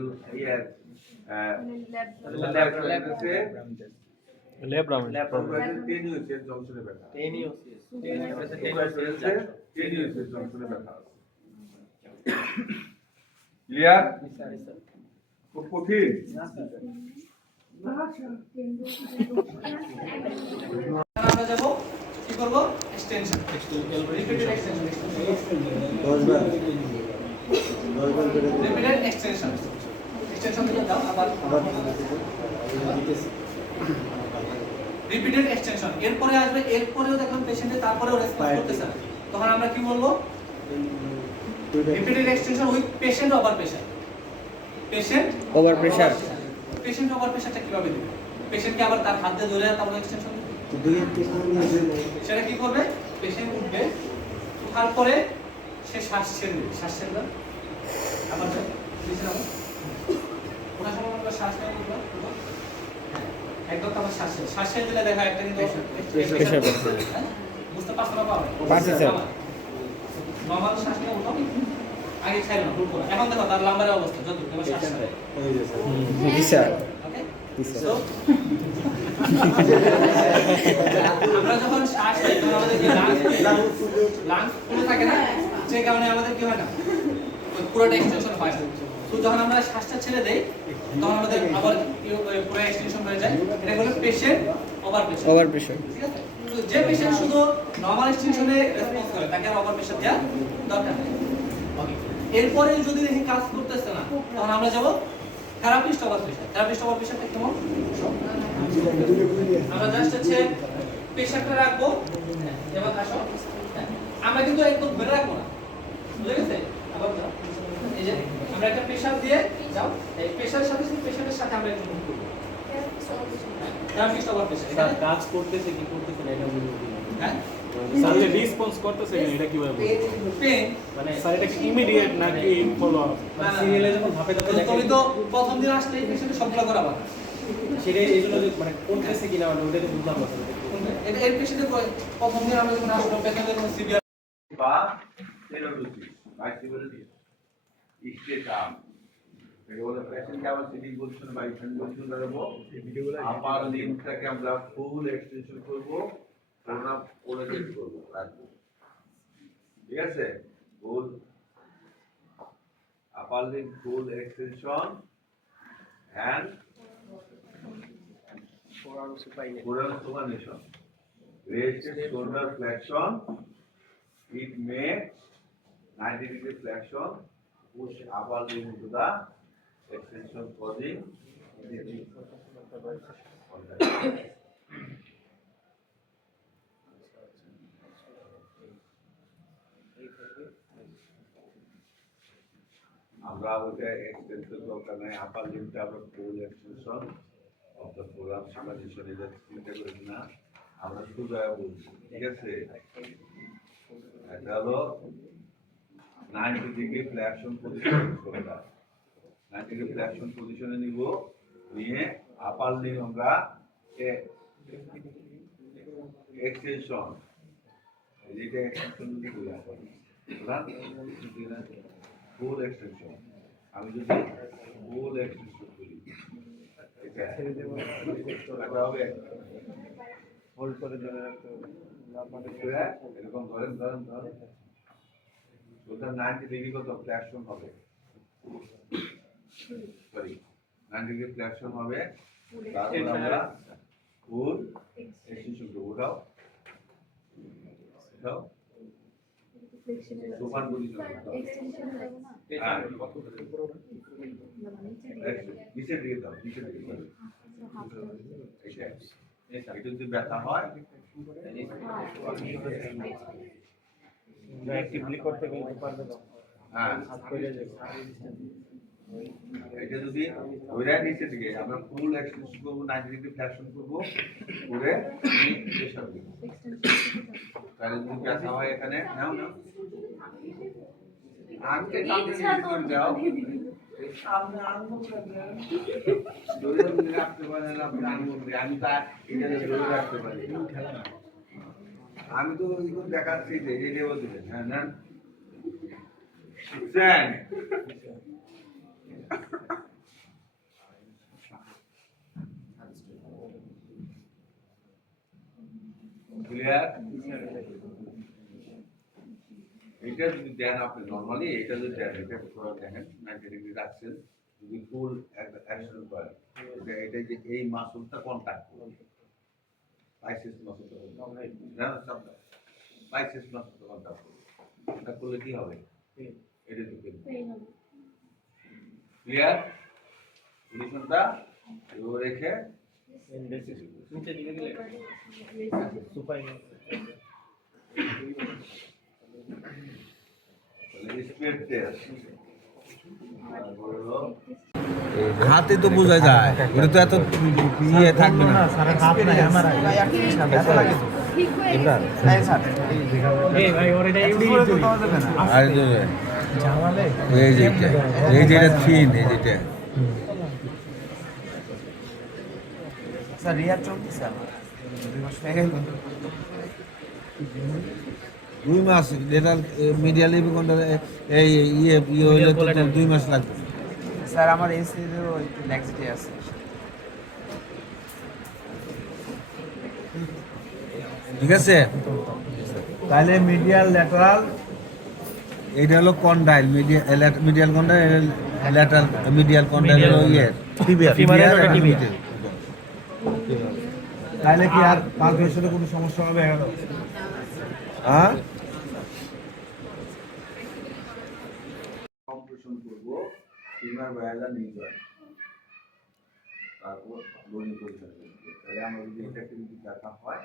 ল্যাব্রাম টেনিওসিয়াস জংশনে ব্যথা, জংশনে ব্যথা। ক্লিয়ার? খুব কঠিন। আমরা যাব কি করব? এক্সটেনশন, রিপিটেড এক্সটেনশন, 10 বার করে দিন। রিপিটেড এক্সটেনশন, এক্সটেনশন দিতে দাও আবার রিপিটেড এক্সটেনশন। এরপরে আসবে, এরপরেও দেখুন পেশেন্টে তারপরেও রেসপন্স করতেছে না, তখন আমরা কি বলবো? Repeated extension with patient over pressure. Patient Over pressure. Patient over প্রেসারটা কিভাবে দিবে? পেশেন্টকে আবার তার হাত দিয়ে ধরে তারপর এক্সটেনশন দিবে। সেটা কি করবে? পেশেন্ট উঠবে, উঠার পরে সে শ্বাস ছেড়ে দেবে, শ্বাস ছেড়ে দেবে, আবার নিচে নামো। ওঠার সময় আমরা শ্বাস নেব, উঠবো। হ্যাঁ, একদম আমার শ্বাস দিলে দেখা একটা কিন্তু প্রেশার হ্যাঁ? বুঝতে পারছো না পারো? পারছি, স্যার। নরমাল শ্বাস নিয়ে উঠো। আগে ছাড়ো না, ফুল করো। এখন দেখো তার লাম্বারের অবস্থা যত এবার শ্বাস ছাড়ো। জি স্যার। ওকে? So, আমরা যখন শ্বাস নিই তখন আমাদের যে লাংস পুরো থাকে না, যে কারণে আমাদের কি হয় না, ওই পুরোটা এক্সটেনশন হয় না। তো যখন আমরা শ্বাসটা ছেড়ে দেই তখন আমাদের আবার পুরো এক্সটেনশন হয়ে যায়। এটা হলো patient over pressure. Over pressure. ঠিক আছে? তো যে পেশেন্ট শুধু নরমাল এক্সটেনশনে রেসপন্স করে তাকে আর ওভার প্রেশার দেওয়া দরকার নেই। ওকে, এরপরে যদি দেখি কাজ করতেছে না তখন আমরা যাব therapist over pressure. Therapist over প্রেশারটা কেমন? আমরা জাস্ট হচ্ছে প্রেশারটা রাখবো, এবার আসো। হ্যাঁ, আমরা কিন্তু একদম ধরে রাখবো না, বুঝে গেছে? আবার যাও, এই যে আমরা একটা প্রেশার দিয়ে যাও, এই প্রেশারের সাথে সাথে প্রেশারের সাথে আমরা একটু মুভ করবো। থেরাপিস্ট ওভার প্রেশার স্যার কাজ করতেছে কি করতেছে না এটা বলুন। হ্যাঁ, স্যার যে রেসপন্স করতেছে না এটা কিভাবে বলবো? পেন মানে স্যার এটা কি ইমিডিয়েট নাকি ফলো আপ? সিরিয়ালে যখন ধাপে ধাপে দেখে তুমি তো প্রথম দিন আসলে এই পেশেন্ট সবগুলো করাবা সেটা এইজন্য যে মানে করতেছে কিনা মানে ওটা তো বুঝলাম না। এটা এই পেশেন্টের প্রথম দিন আমরা যখন আসলো পেশেন্টের কোনো সিভিয়ার বা সেরোটোসিস ভাইসিবিলিটি স্টেট আর্ম এটা বলে পেশেন্ট ক্যাপাসিটি পজিশন বা ইফেন্ট পজিশন রাখবো। আপার লিম্বটাকে আমরা ফুল এক্সটেনশন করবো, পুরোটা প্রোটেক্ট করবো, রাখবো। ঠিক আছে? Full upper limb full extension and forearm supination. Rested shoulder flexion. It may 90-degree flexion push upper limb to the extension causing আমরা ওটা এক্সটেনশন দরকার নাই, আপার লিম্বটা আমরা full extension of the forearm supination এটা চিন্তা করি না, আমরা শুধু বলছি। ঠিক আছে? এটা হলো 90 degree flexion position, 90 degree flexion পজিশনে নিব, নিয়ে আপার লিম্ব আমরা এক্সটেনশন, এইটা এক্সটেনশন যদি করি ফুল এক্সটেনশন, আমি যদি ফুল এক্সটেনশন করি এটা হবে হোল্ড করে ধরে রাখতে হবে, এরকম ধরেন ধরেন ধরেন ওটা 90 ডিগ্রি কত ফ্লেকশন হবে, সরি 90 ডিগ্রি ফ্লেকশন হবে, তারপর আমরা ফুল এক্সটেনশন করব। উঠাও উঠাও সুপার পজিশন নিচে দিয়ে দাও, নিচে দিয়ে দাও। এটা যদি ব্যথা হয় করতে গেলে পারবে না। হ্যাঁ, এটা যদি ওইটা নিচে দিকে আমরা ফুল এক্সটেনশন করবো, 90 ডিগ্রি ফ্লেকশন করবো, করে প্রেসার দিব। তাহলে যদি ব্যথা হয় এখানে নাও নাও আনতে কামড়ে করে দাও, সামনে আনবো ধরে ধরে রাখতে পারেন আপনি আনবো, আমি তা এটা ধরে রাখতে পারি, আমি তো এখন দেখাচ্ছি যে এটা বলছিলেন। হ্যাঁ না স্যান্ড ক্লিয়ার? এটা যদি দেন আপনি নরমালি, এটা যদি দেন এটা পুরো দেখেন 90 ডিগ্রি রাখছেন, যদি ফুল অ্যাকশন করেন এটা যে এই মাসলটা কন্টাক্ট করবে, বাইসেপস মাসলটা না সব বাইসেপস মাসলটা কন্টাক্ট করবে, এটা করলে কি হবে? এটা দেখবেন ক্লিয়ার? পজিশনটা এভাবে রেখে নিচে দিকে দিলে সুপাইন হাতে তো বোঝা যায়, ওটা তো এত ইয়ে থাকবে না। ঠিক হয়ে গেছে। আর এই যে এটা থিন, এই যেটা স্যার রিয়ার চলতেছে আমার 2 মাস হয়ে গেল। 2 মাস এটা মিডিয়াল এই ইয়ে হইলে তো 2 মাস লাগবে। স্যার আমার এসিরও একটু ল্যাক্সিটি আছে। ঠিক আছে, তাহলে মিডিয়াল ল্যাটারাল এইটা হলো condyle, medial condyle, lateral medial condyle হলো ইয়ে টিবিয়া তাহলে কি আর পালপেশনে কোনো সমস্যা হবে? হ্যাঁ, কম্প্রেশন করব ফিমার বায়ালা নিয়ে যায়, তারপর বডি পরিষ্কার করব। তাহলে আমরা যদি এটাকে যদি দেখা হয়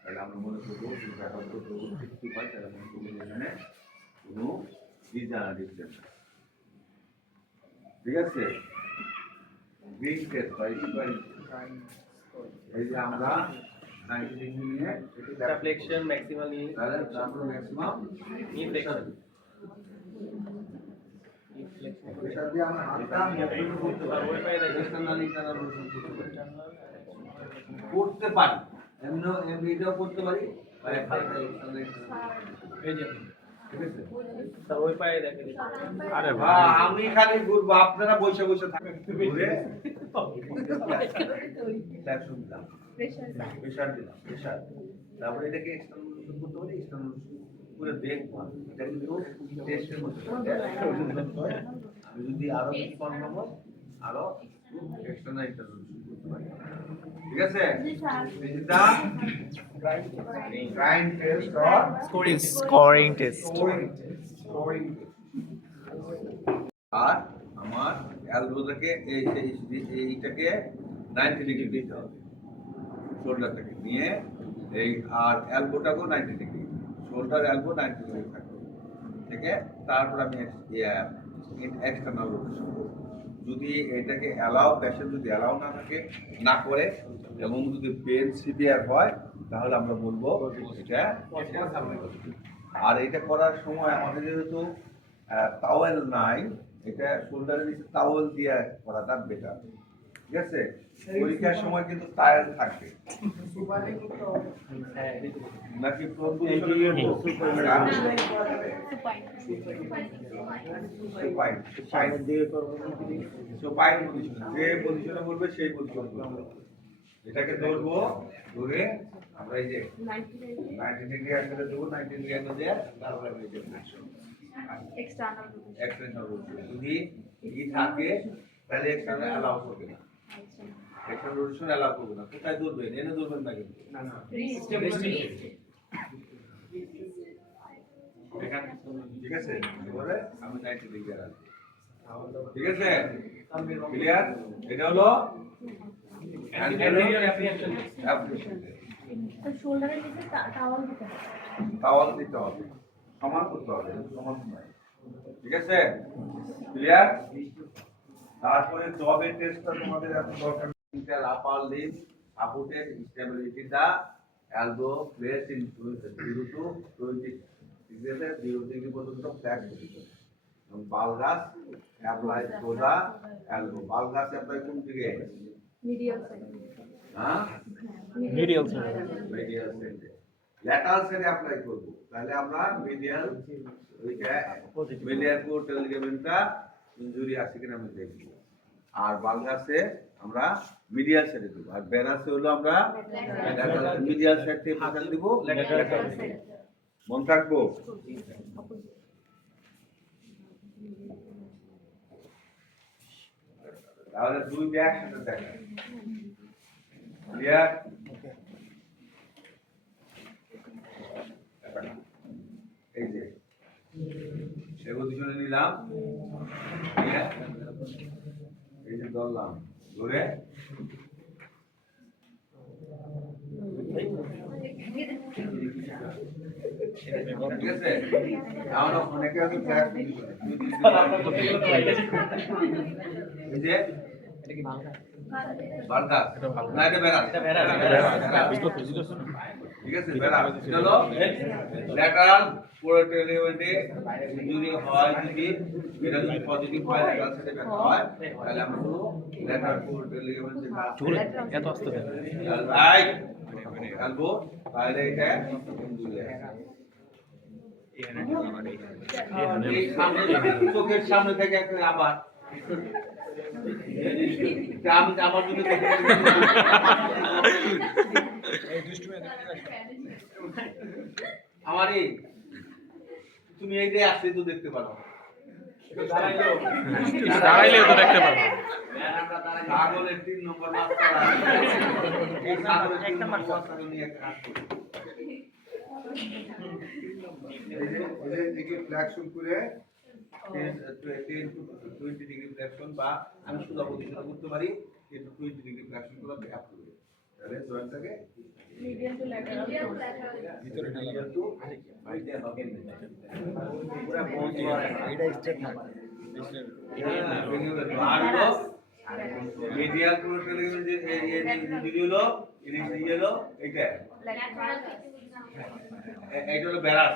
তাহলে আমরা মনে করবো যে ব্যাপার তো কি হয়, তাহলে মনে করবো এখানে কোনো ডিজেনারেশন। ঠিক আছে, গ্রিন টেস্ট বা এই যে আমরা 90 ডিগ্রি নিয়ে এটা ফ্লেক্সন ম্যাক্সিমাল নিয়ে তাহলে তারপর ম্যাক্সিমাম নি ফ্লেক্সন প্রেসার দিয়ে আমরা হালকা মুভমেন্ট করতে পারি, এক্সটারনালি ইন্টারনাল করতে পারি, এমনিটাও করতে পারি বা হালকা এক্সটারনালি। এই যে ঠিক আছে স্যার ওই পায়ে দেখেন। আরে আমি খালি ঘুরবো, আপনারা বসে বসে থাকবেন। ঘুরে ফ্ল্যাকশন দিলাম, প্রেসার দিলাম, প্রেসার, তারপরে এটাকে এক্সটারনাল করতে পারি, এক্সটারনাল করে দেখবো। এটা কিন্তু টেস্টের মধ্যে আমি যদি আরো কিছু কনফার্ম হয় আরো এক্সটারনাল ইন্টারনাল করতে পারি। ঠিক আছে, এটা grind test or scoring test. Scoring. আর আমার এলবোটাকে এইটাকে 90 ডিগ্রি দিতে হবে, শোল্ডারটাকে নিয়ে এই, আর এলবোটাকেও 90 ডিগ্রি, শোল্ডার এলবো 90 ডিগ্রি থাকবে। ঠিক আছে, তারপর আমি এক্সটার্নাল রোটেশন করব। যদি এটাকে অ্যালাউ, পেশেন্ট যদি অ্যালাউ না থাকে, না করে এবং যদি পেন সিভিয়ার হয় তাহলে আমরা বলবো এটা। আর এটা করার সময় আমাদের যেহেতু টাওয়েল নাই, এটা শোল্ডারের নিচে টাওয়েল দিয়ে করাটা বেটার। ঠিক আছে, পরীক্ষার সময় কিন্তু টাওয়েল থাকবে নাকি যে পজিশনে বলবে সেই পজিশন করবে। এটাকে ধরবো, ধরে আমরা এই যে 90 ডিগ্রি অ্যাঙ্গেলে দেবো, 90 ডিগ্রি অ্যাঙ্গেল দিয়ে তারপরে আমি এই যে এক্সটেনশন রোটেশন যদি ই থাকে তাহলে এক্সটেনশন অ্যালাউ করবে না, এক্সটেনশন রোটেশন অ্যালাউ করবে না। কোথায় ধরবেন? এনে ধরবেন না কিন্তু, ঠিক আছে। এবারে আমি 90 ডিগ্রি রাখছি, ঠিক আছে, ক্লিয়ার? এটা হলো শোল্ডারের নিচে টাওয়াল দিতে হবে। টাওয়াল দিতে হবে, সমান করতে হবে, সমান নয়। ঠিক আছে, ক্লিয়ার? তারপরে জবের টেস্টটা তোমাদের এত দরকার নেই। Upper lip supported stability the elbow place in 0 to 20 ডিগ্রিতে 0 ডিগ্রি পর্যন্ত ফ্ল্যাট পজিশন। এবং বালগাস অ্যাপ্লাই সোজা এলবো। বালগাস অ্যাপ্লাই কোন দিকে? Medial side. হ্যাঁ, মিডিয়াল সাইড। মিডিয়াল সাইডে। ল্যাটারাল সাইডে অ্যাপ্লাই করব, তাহলে আমরা মিডিয়াল ওইটা মিডিয়াল কোর্টাল লিগামেন্টটা ইনজুরি আছে কিনা আমি দেখব। আর বালগাসে আমরা মিডিয়াল সাইডে দেব, আর বেনাসে হলো আমরা মিডিয়াল সাইড থেকে প্রেসার দেব ল্যাটারাল সাইডে। মন থাকবো? তাহলে দুইটা একসাথে দেখা ক্লিয়ার? এই যে সে পজিশনে নিলাম, এই যে ধরলাম, ধরে ঠিক আছে। এখন অনেকে আছে ফ্ল্যাট পজিশনে, এই যে বালগাস না এটা বেরাস ঠিক আছে বেরাস এটা হলো ল্যাটারাল পোরোটাল লিগামেন্টে ইনজুরি হয় যদি এটা যদি পজিটিভ হয় ল্যাটারাল সাইডে ব্যথা হয় তাহলে আমরা বলবো ল্যাটারাল পোরোটাল লিগামেন্ট যেটা আছে এত আসতে দেন রাইট এলবো তাহলে এটা ইনজুরি এই সামনে চোখের সামনে থেকে একটা আবার আমি আমার জন্য আমার এই তুমি এই যে আসলে তো দেখতে পারো দাঁড়াইলেও তো দেখতে পাবো ছাগলের 3 নম্বর মাস্টার এই ছাগলের 3 নম্বর মাস্টার নিয়ে কাজ করে এই যে ফ্লেক্সন করে 10 to 20 ডিগ্রি ফ্লেক্সন বা আমি সোজা পজিশনে করতে পারি 10 to 20 ডিগ্রি ফ্লেক্সন করে গ্যাপ করবে তাহলে জয়েন্টটাকে মিডিয়াম টু ল্যাটারাল ভিতরে ঢালা তো আইডিয়া হবে পুরো বোন এটা স্ট্রেট থাকবে মিডিয়াল পোরোটাল লিগামেন্ট যে এই ইনজুরি হলো ইনজুরি হলো এইটা এইটা হলো বেরাস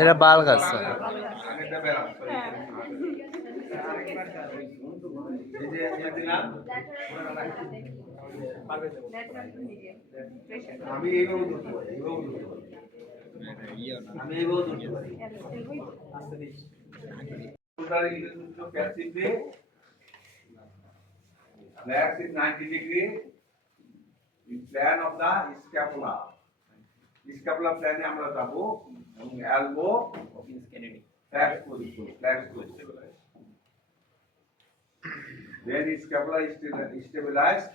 এটা বালগাস স্যার এটা বেরাস এই যে এই দিলাম আমি এইভাবে ধরতে পারি আমি এইভাবে ধরতে পারি total is passively flex is 90 degree in plan of the scapula plan এ আমরা যাব এবং elbow flex position then scapula is stabilized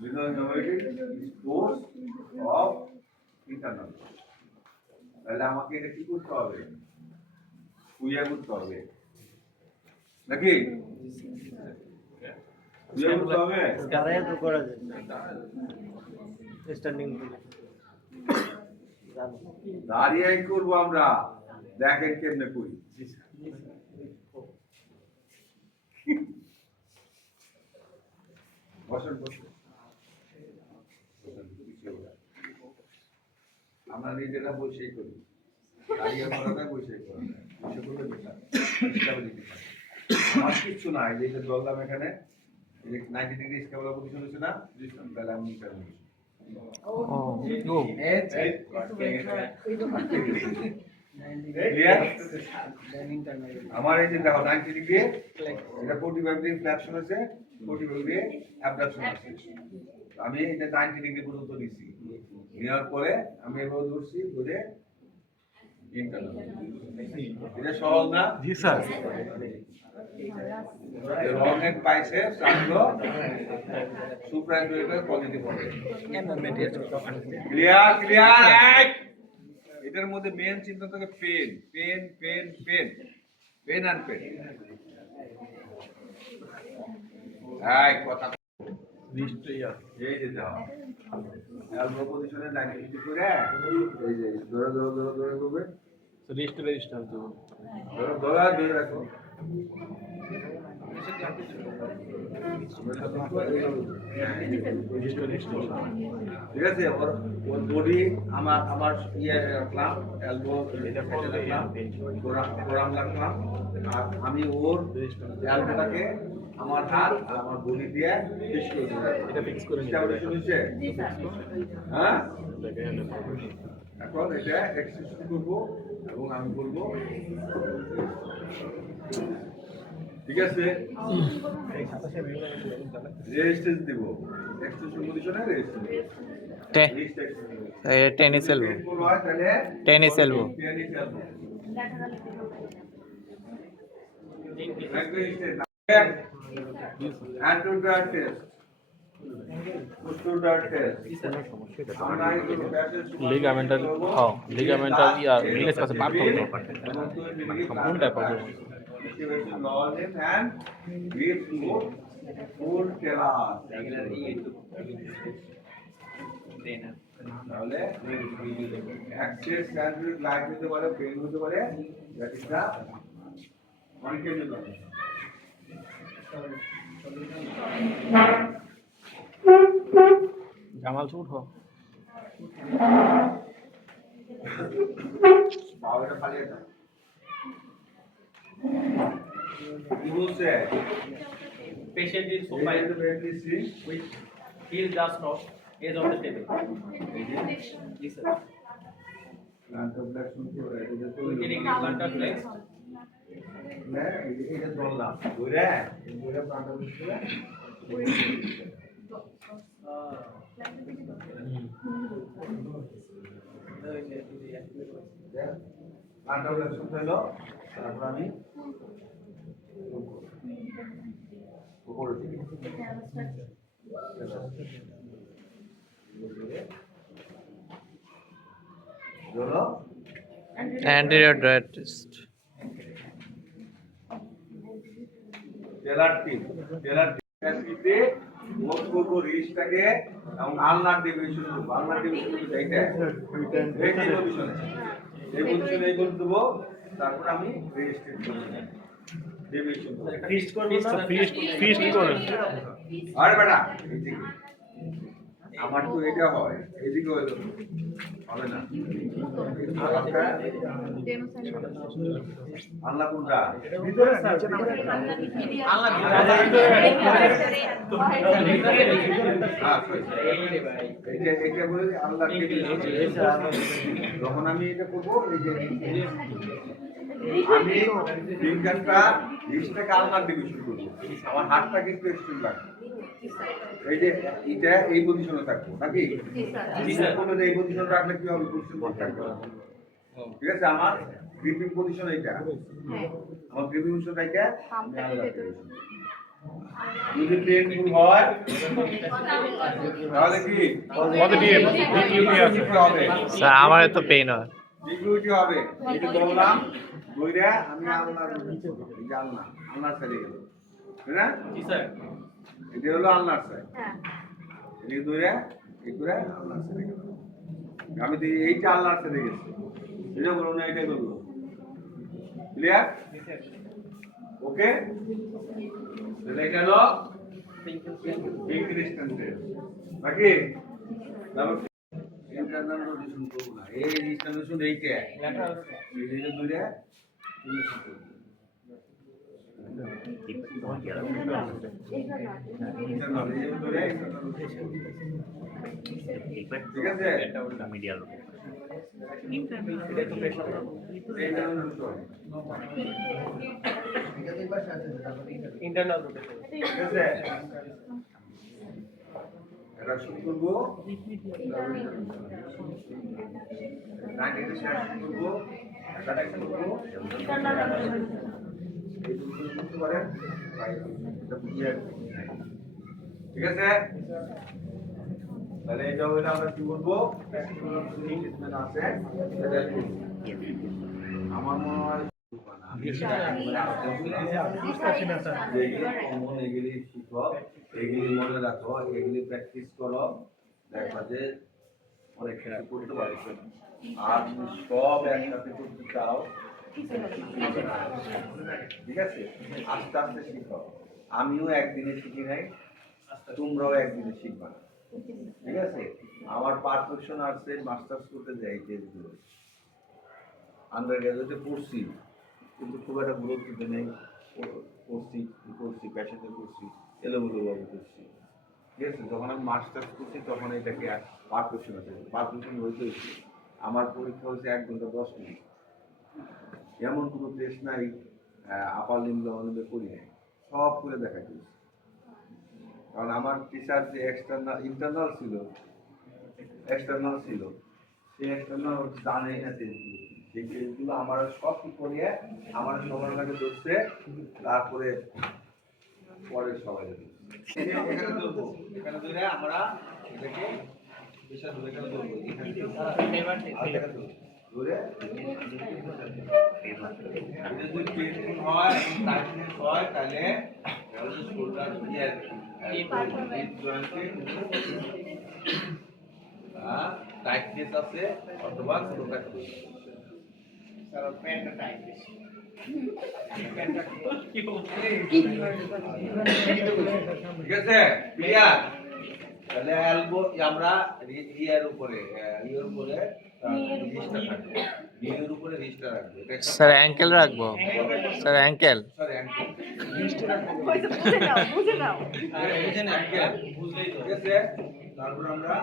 linear is force of internal তাহলে আমাকে এটা কি করতে হবে কুইয়া করতে হবে নাকি কুইয়া করতে হবে দাঁড়ায় তো করা যায় স্ট্যান্ডিং দাঁড়িয়ে করবো আমরা দেখেন কেমনে করি বসেন বসেন আমরা নিজেরা বসেই করি দাঁড়িয়ে করাটা বসেই করা বসে করলে বেটার আমার কিচ্ছু নাই যে বললাম এখানে 90 ডিগ্রি স্কেবলা পজিশন হচ্ছে না তাহলে আমি আমার এই যে দেখো 90 ডিগ্রি এটা 45 ডিগ্রি ফ্লেকশন আছে 45 ডিগ্রি অ্যাবডাকশন আছে আমি এটা 90 ডিগ্রি পর্যন্ত দিছি নেওয়ার পরে আমি এভাবে ধরছি ধরে ইন্টারনাল এটা সহজ না জি স্যার লং হেড পাইছে সামলো সুপ্রাইমরি পজিটিভ হবে ক্লিয়ার ক্লিয়ার এটার মধ্যে মেইন চিন্তা থাকে pain pain pain pain pain আর পেন এই কথা এই যে দাও এলবো পজিশনে 90 ডিগ্রি করে এই যে ধরে ধরে ধরে ধরে করবে রেজিস্টার দেবো ধরে ধরে রাখো ঠিক আছে ওর বডি আমার ইয়ে রাখলাম এলবো রাখলাম ফোরাম রাখলাম আর আমি ওর এলবোটাকে আমার হাত আর আমার বডি দিয়ে ফিক্স করে দিলাম এটা ফিক্স করে শুনেছে হ্যাঁ এখন এটা এক্সারসাইজ করব এবং আমি বলবো ঠিক আছে রেজিস্ট্যান্স দেব এক্সটেনশন পজিশনে রেজিস্ট্যান্স টেনিস এলবো তাহলে টেনিস এলবো অ্যান্টোডার টেস্ট লিগামেন্টাল হ্যাঁ লিগামেন্টাল ইয়া রিলেজ কাছে পার করতে পারে কোনটা প্রবলেম তাহলে অ্যাক্সেস স্ট্যান্ডার্ড লাইট হতে পারে পেন হতে পারে দ্যাট ইজ দা অনকেমিক্যাল জামাল শুট হোক পাওয়াটা পালিয়ে যাও কি বলছে Patient is So supine very slim. with heel just off edge of the table. Yes, sir. Plantar flexion তো এটা তো Getting plantar flex. না এটা ধরলাম ধরে ধরে plantar flexion plantar flexion হলো তারপর আমি উপরে দিকে ধরো anterior diatist টেলার টিম ক্যাসিতে মোট করব রিস্টটাকে এবং আলনার ডেভিয়েশন করব আলনার ডেভিয়েশন করব এইটা এই পজিশনে এই পজিশনে এই করে দেব তারপর আমি রেজিস্ট্রেট করব ডেভিয়েশন করব ফিস্ট করব না ফিস্ট করেন আরে বেটা এইদিকে আমার তো এটা হয় এইদিকে হলো হবে না আল্লাহ কোনটা ভিতরে এটা বলে আল্লাহ যখন আমি এটা করবো এই যে আমি ফিঙ্গারটা রিস্টটাকে আলনার দিকে শুরু করবো আমার হাতটাকে একটু এক্সট্রিম রাখবো এই যে এটা এই পজিশনে থাকবো নাকি এই পজিশনে রাখলে কি হবে পজিশন থাকবে ঠিক আছে আমার গ্রিপিং পজিশন এইটা আমার গ্রিপিং পজিশন এইটা যদি পেইনফুল হয় তাহলে কি পজিটিভ ডিকিউটি আছে হবে স্যার আমার তো পেইন হয় ডিকিউটি হবে এটা বললাম দুইটা আমি আলনার এই আলনার সাইডে গেল তাই না জি স্যার এটা হলো আলনার সাইড এই দুইটা এই করে আলনার সাইডে গেল আমি তো এইটা আলনার সাইডে গেছি এটা বলবো না এটাই বলবো ক্লিয়ার ওকে তাহলে এটা হলো পিঙ্ক ডিস্টেন্সে বাকি তারপর ইন্টারনাল রোটেশন করব না এই ডিস্টেন্সেশন এইটা এই যে দুইটা ঠিক আছে মিডিয়াল internal rotation. ঠিক আছে এটা শুরু করবো করবো ঠিক আছে তাহলে এটা হইলে আমরা কি করবো আছে আমার মনে হয় এগুলি শিখো এগুলি মনে রাখো এগুলি প্র্যাকটিস করো দেখবা যে অনেক কিছু করতে পারছো আর সব একসাথে করতে চাও ঠিক আছে আস্তে আস্তে শিখো আমিও একদিনে শিখি নাই তোমরাও একদিনে শিখবা না ঠিক আছে আমার পারফেকশন আসছে মাস্টার্স করতে যাই টেস্টগুলো আন্ডার গ্রাজুয়েটে পড়ছি কিন্তু খুব একটা গুরুত্ব নেই করছি প্যাশনে করছি এলোমেলোভাবে করছি ঠিক আছে যখন আমি মাস্টার্স করছি তখন এটাকে পারফেকশন আছে পারফেকশন হইতে হয়েছে আমার পরীক্ষা হয়েছে 1 ঘন্টা 10 মিনিট এমন কোনো টেস্ট নাই আপার লিম্ব অনুযায়ী করি নাই সব করে দেখা দিয়েছে কারণ আমার টিচার যে ইন্টারনাল ছিল সেই এক্সটার্নাল জানে না সেই টেস্টগুলো আমার সব কি করিয়ে আমার সবার কাছে ধরছে তারপরে পরের সবাই এখানে ধরে আমরা এটাকে বিষয় ধরে এখানে ধরবো ধরে যদি পেইনফুল হয় টাইটনেস হয় তাহলে শোল্ডার টাইটনেস আছে অথবা কোনো ঠিক আছে ক্লিয়ার তাহলে এলবো আমরা ইয়ার উপরে রিস্টার থাকবে নিয়ের উপরে রিস্টার রাখবে স্যার অ্যাঙ্কেল রাখবো স্যার অ্যাঙ্কেল সরি অ্যাঙ্কেল বুঝে নাও ঠিক আছে তারপর আমরা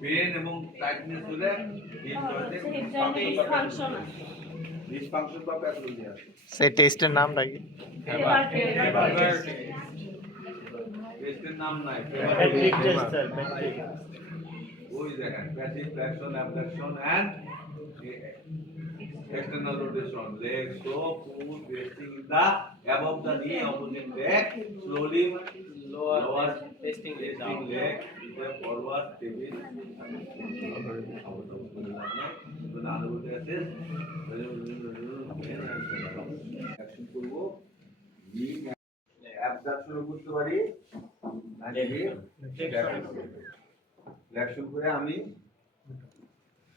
পেন এবং টাইটনেস হলে ডিসফাংশন বা প্যাথোলজি আছে সেই টেস্টের নামটা কি টেস্টের নাম নাই ওই দেখেন passive flexion abduction and external rotation leg so push resting in the above the knee opposite leg slowly lower resting leg with the forward table action করব knee abduction করতে পারি ফ্লেকশন করে আমি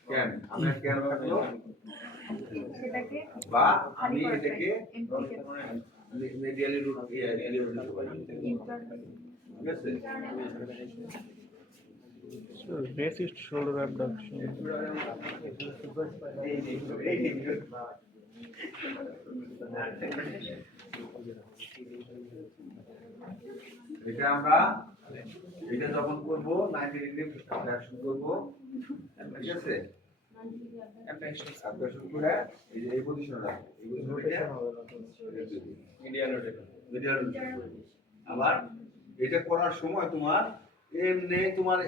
ক্যান রাখলো সেটাকে বা আমি এটাকে মিডিয়ালি রুট এলিভেট দিতে পারি ঠিক আছে Racist shoulder abduction. এটা আমরা এটা যখন করব 90 ডিগ্রি ফ্লেকশন করব ঠিক আছে অ্যাবডাকশন করে এই যে এই পজিশনে রাখবো এই পজিশনে মিডিয়াল রোটেশন আবার এটা করার সময় তোমার এমনি তোমার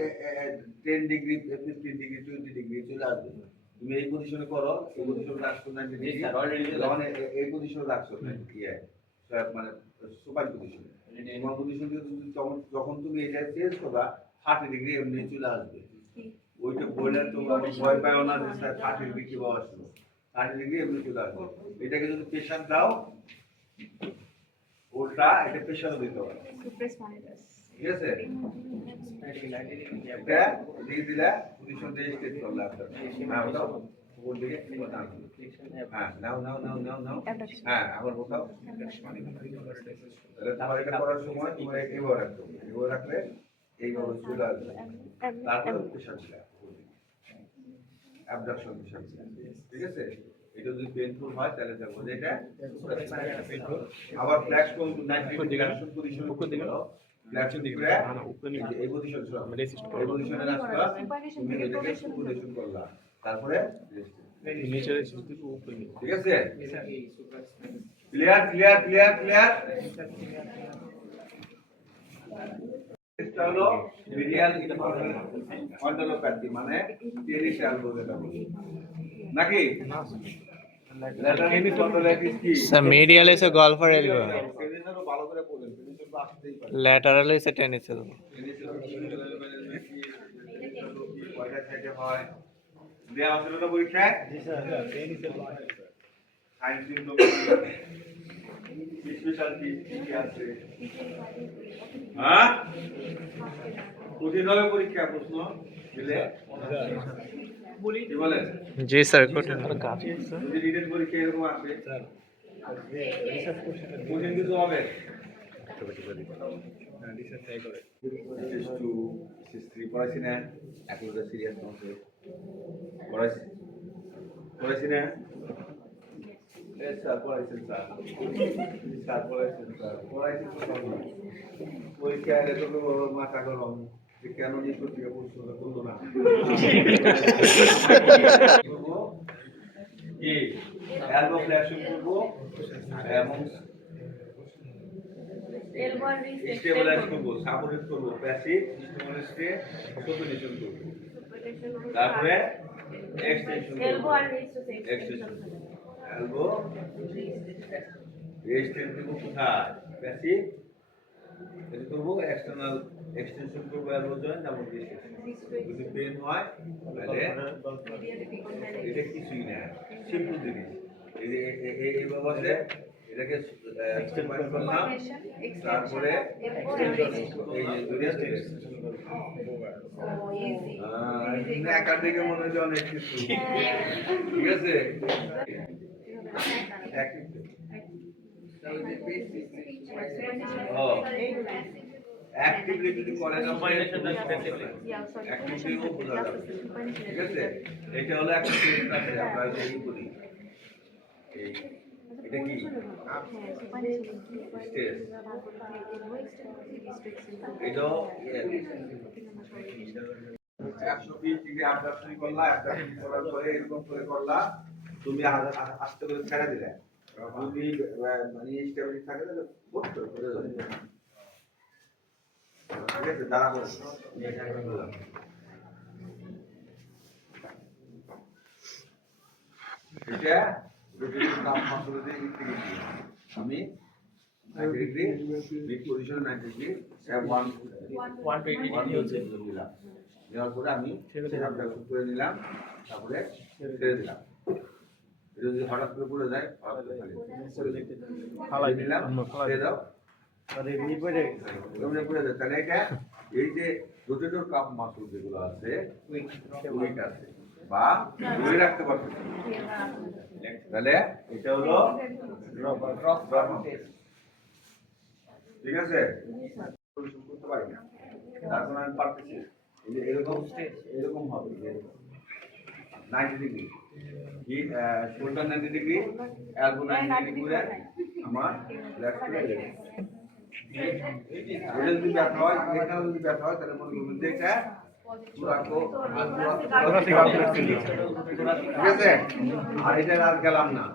10 ডিগ্রি 15 ডিগ্রি 20 ডিগ্রি চলে আসবে তুমি এই পজিশনে করো এই পজিশনে রাখছো 90 ডিগ্রি যখন এই পজিশনে রাখছো ইয়ে মানে সুপার পজিশনে তোমার পজিশন যখন তুমি এটা চেঞ্জ করবা 30 ডিগ্রি এমনি চলে আসবে ওইটা বইলার তো ভয় পাও না যে স্যার 30 ডিগ্রি কি বাবা আসলো 30 ডিগ্রি এমনি চলে আসবে এটাকে যদি প্রেসার দাও ওটা এটা প্রেসার দিতে হবে ঠিক আছে এটা দিয়ে দিলে পজিশন দিয়ে স্টেট করলে আপনার হ্যাঁ ওটা উপর দিকে হ্যাঁ নাও হ্যাঁ আবার কোথাও তাহলে তোমার এটা করার সময় তোমার এইভাবে রাখতে হবে এইভাবে রাখলে এইভাবে চলে আসবে তারপরে প্রেসার দিলে অ্যাবডাকশন প্রেসার ঠিক আছে এটা যদি পেইনফুল হয় তাহলে দেখো যে এটা আবার ফ্ল্যাকশন 90 ডিগ্রি ফ্ল্যাকশন পজিশন উপর দিকে ফ্ল্যাকশন দিকে এই পজিশন ছিল এই পজিশনে রাখবা তুমি এটাকে পজিশন করলা তারপরে নিচে উপরে ঠিক আছে ক্লিয়ার এটা হলো মিডিয়াল অন্ডালোপ্যাথি মানে টেনিস এলবো যেটা বলি নাকি ল্যাটারাল স্পন্ডাইলাইটিস কি স্যার মিডিয়াল এসে গলফার এলবো টেনিসেরও ভালো করে বলেন টেনিসের তো আসতেই পারে ল্যাটারাল এসে টেনিস এলবো কয়টা সাইডে হয় দেয়া আছে না পরীক্ষায় জি স্যার টেনিসের সাইন্স সিম্পটম স্পেশাল কি আছে হ্যাঁ কঠিন হবে পরীক্ষা প্রশ্ন দিলে কি বলেন জি স্যার যদি রিটেন পরীক্ষা এরকম আসবে স্যার কঠিন কিছু হবে পড়াইছি না একেবারে সিরিয়াস নয় পড়াইছি না স্যার পড়াইছেন স্যার পরীক্ষা এলে তো মাথা গরম যে কেন নিয়ে পত্রিকা প্রশ্নটা করলো না কি এলবো ফ্লেকশন করবো এবং স্টেবিলাইজ করবো সাপোর্ট করবো প্যাসিভ স্টিমুলাসকে সাপোর্টেশন করবো তারপরে এক্সটেনশন এলবো রেস্টেন্ট দেব কোথায় প্যাসিভ এটা করবো এক্সটার্নাল এক্সটেনশন করবো এলবো জয়েন্ট এবং যদি পেন হয় তাহলে এটা কিছুই না সিম্পল জিনিস এই ব্যবহারে এটাকে সুপারিশ করলাম, তারপরে এই যে দুরিয়া চলে এসেছে। একা থেকে মনে হচ্ছে অনেক কিছু, ঠিক আছে? অ্যাক্টিভলি যদি করে না অ্যাক্টিভলিও বোঝা যাবে, ঠিক আছে? এটা হলো একটা টেস্ট আছে, আমরা এই করি এই এটা কি স্টেজ, এটাও 120 ডিগ্রি আবদার্সন করলা, আবদার্সন করার পরে এরকম করে করলা, তুমি আস্তে করে ছেড়ে দিলে, যদি মানে স্টেবিলিটি থাকে তাহলে করতে করে যাবে, ঠিক আছে? দাঁড়াবো এটা আমি 90 ডিগ্রি মিড পজিশন 90 ডিগ্রি 120 হচ্ছে দিলাম, দেওয়ার পরে আমি আবদার্সন করে নিলাম, তারপরে ছেড়ে দিলাম। এটা যদি হঠাৎ করে পড়ে যায়, হঠাৎ করে ফালাই দিলাম, ছেড়ে দাও, এমনি পড়ে যায়, তাহলে এটা এই যে রোটেটর কাপ মাসল যেগুলো আছে উইক আছে বা ধরে রাখতে পারতেছে, তাহলে এটা হলো ঠিক আছে? করতে পারি না, তার জন্য আমি পারতেছি এই যে এরকম হবে, এরকম 90 degree shoulder 90 degree, elbow 90 degree করে আমার লেফট লেগ। এটা যদি ব্যথা হয়, এখানে যদি ব্যথা হয়, তাহলে মনে করবেন যে এটা ঠিক আছে? আর এটা আর গেলাম না,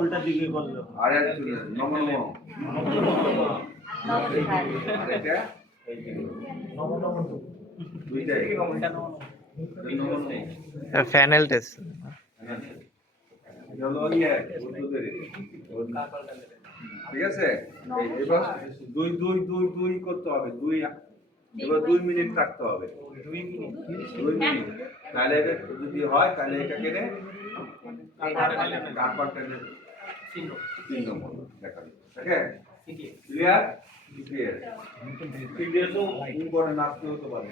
উল্টা দিকে করলো। আর নমন ফ্যানেল টেস্ট। ঠিক আছে? এবার দুই করতে হবে, এবার 2 মিনিট থাকতে হবে, 2 মিনিট, তাহলে এটা যদি হয় তাহলে এটা কেটে ক্লিয়ার? ক্লিয়ার তো ইম্পর্টেন্ট আসতে হতে পারে।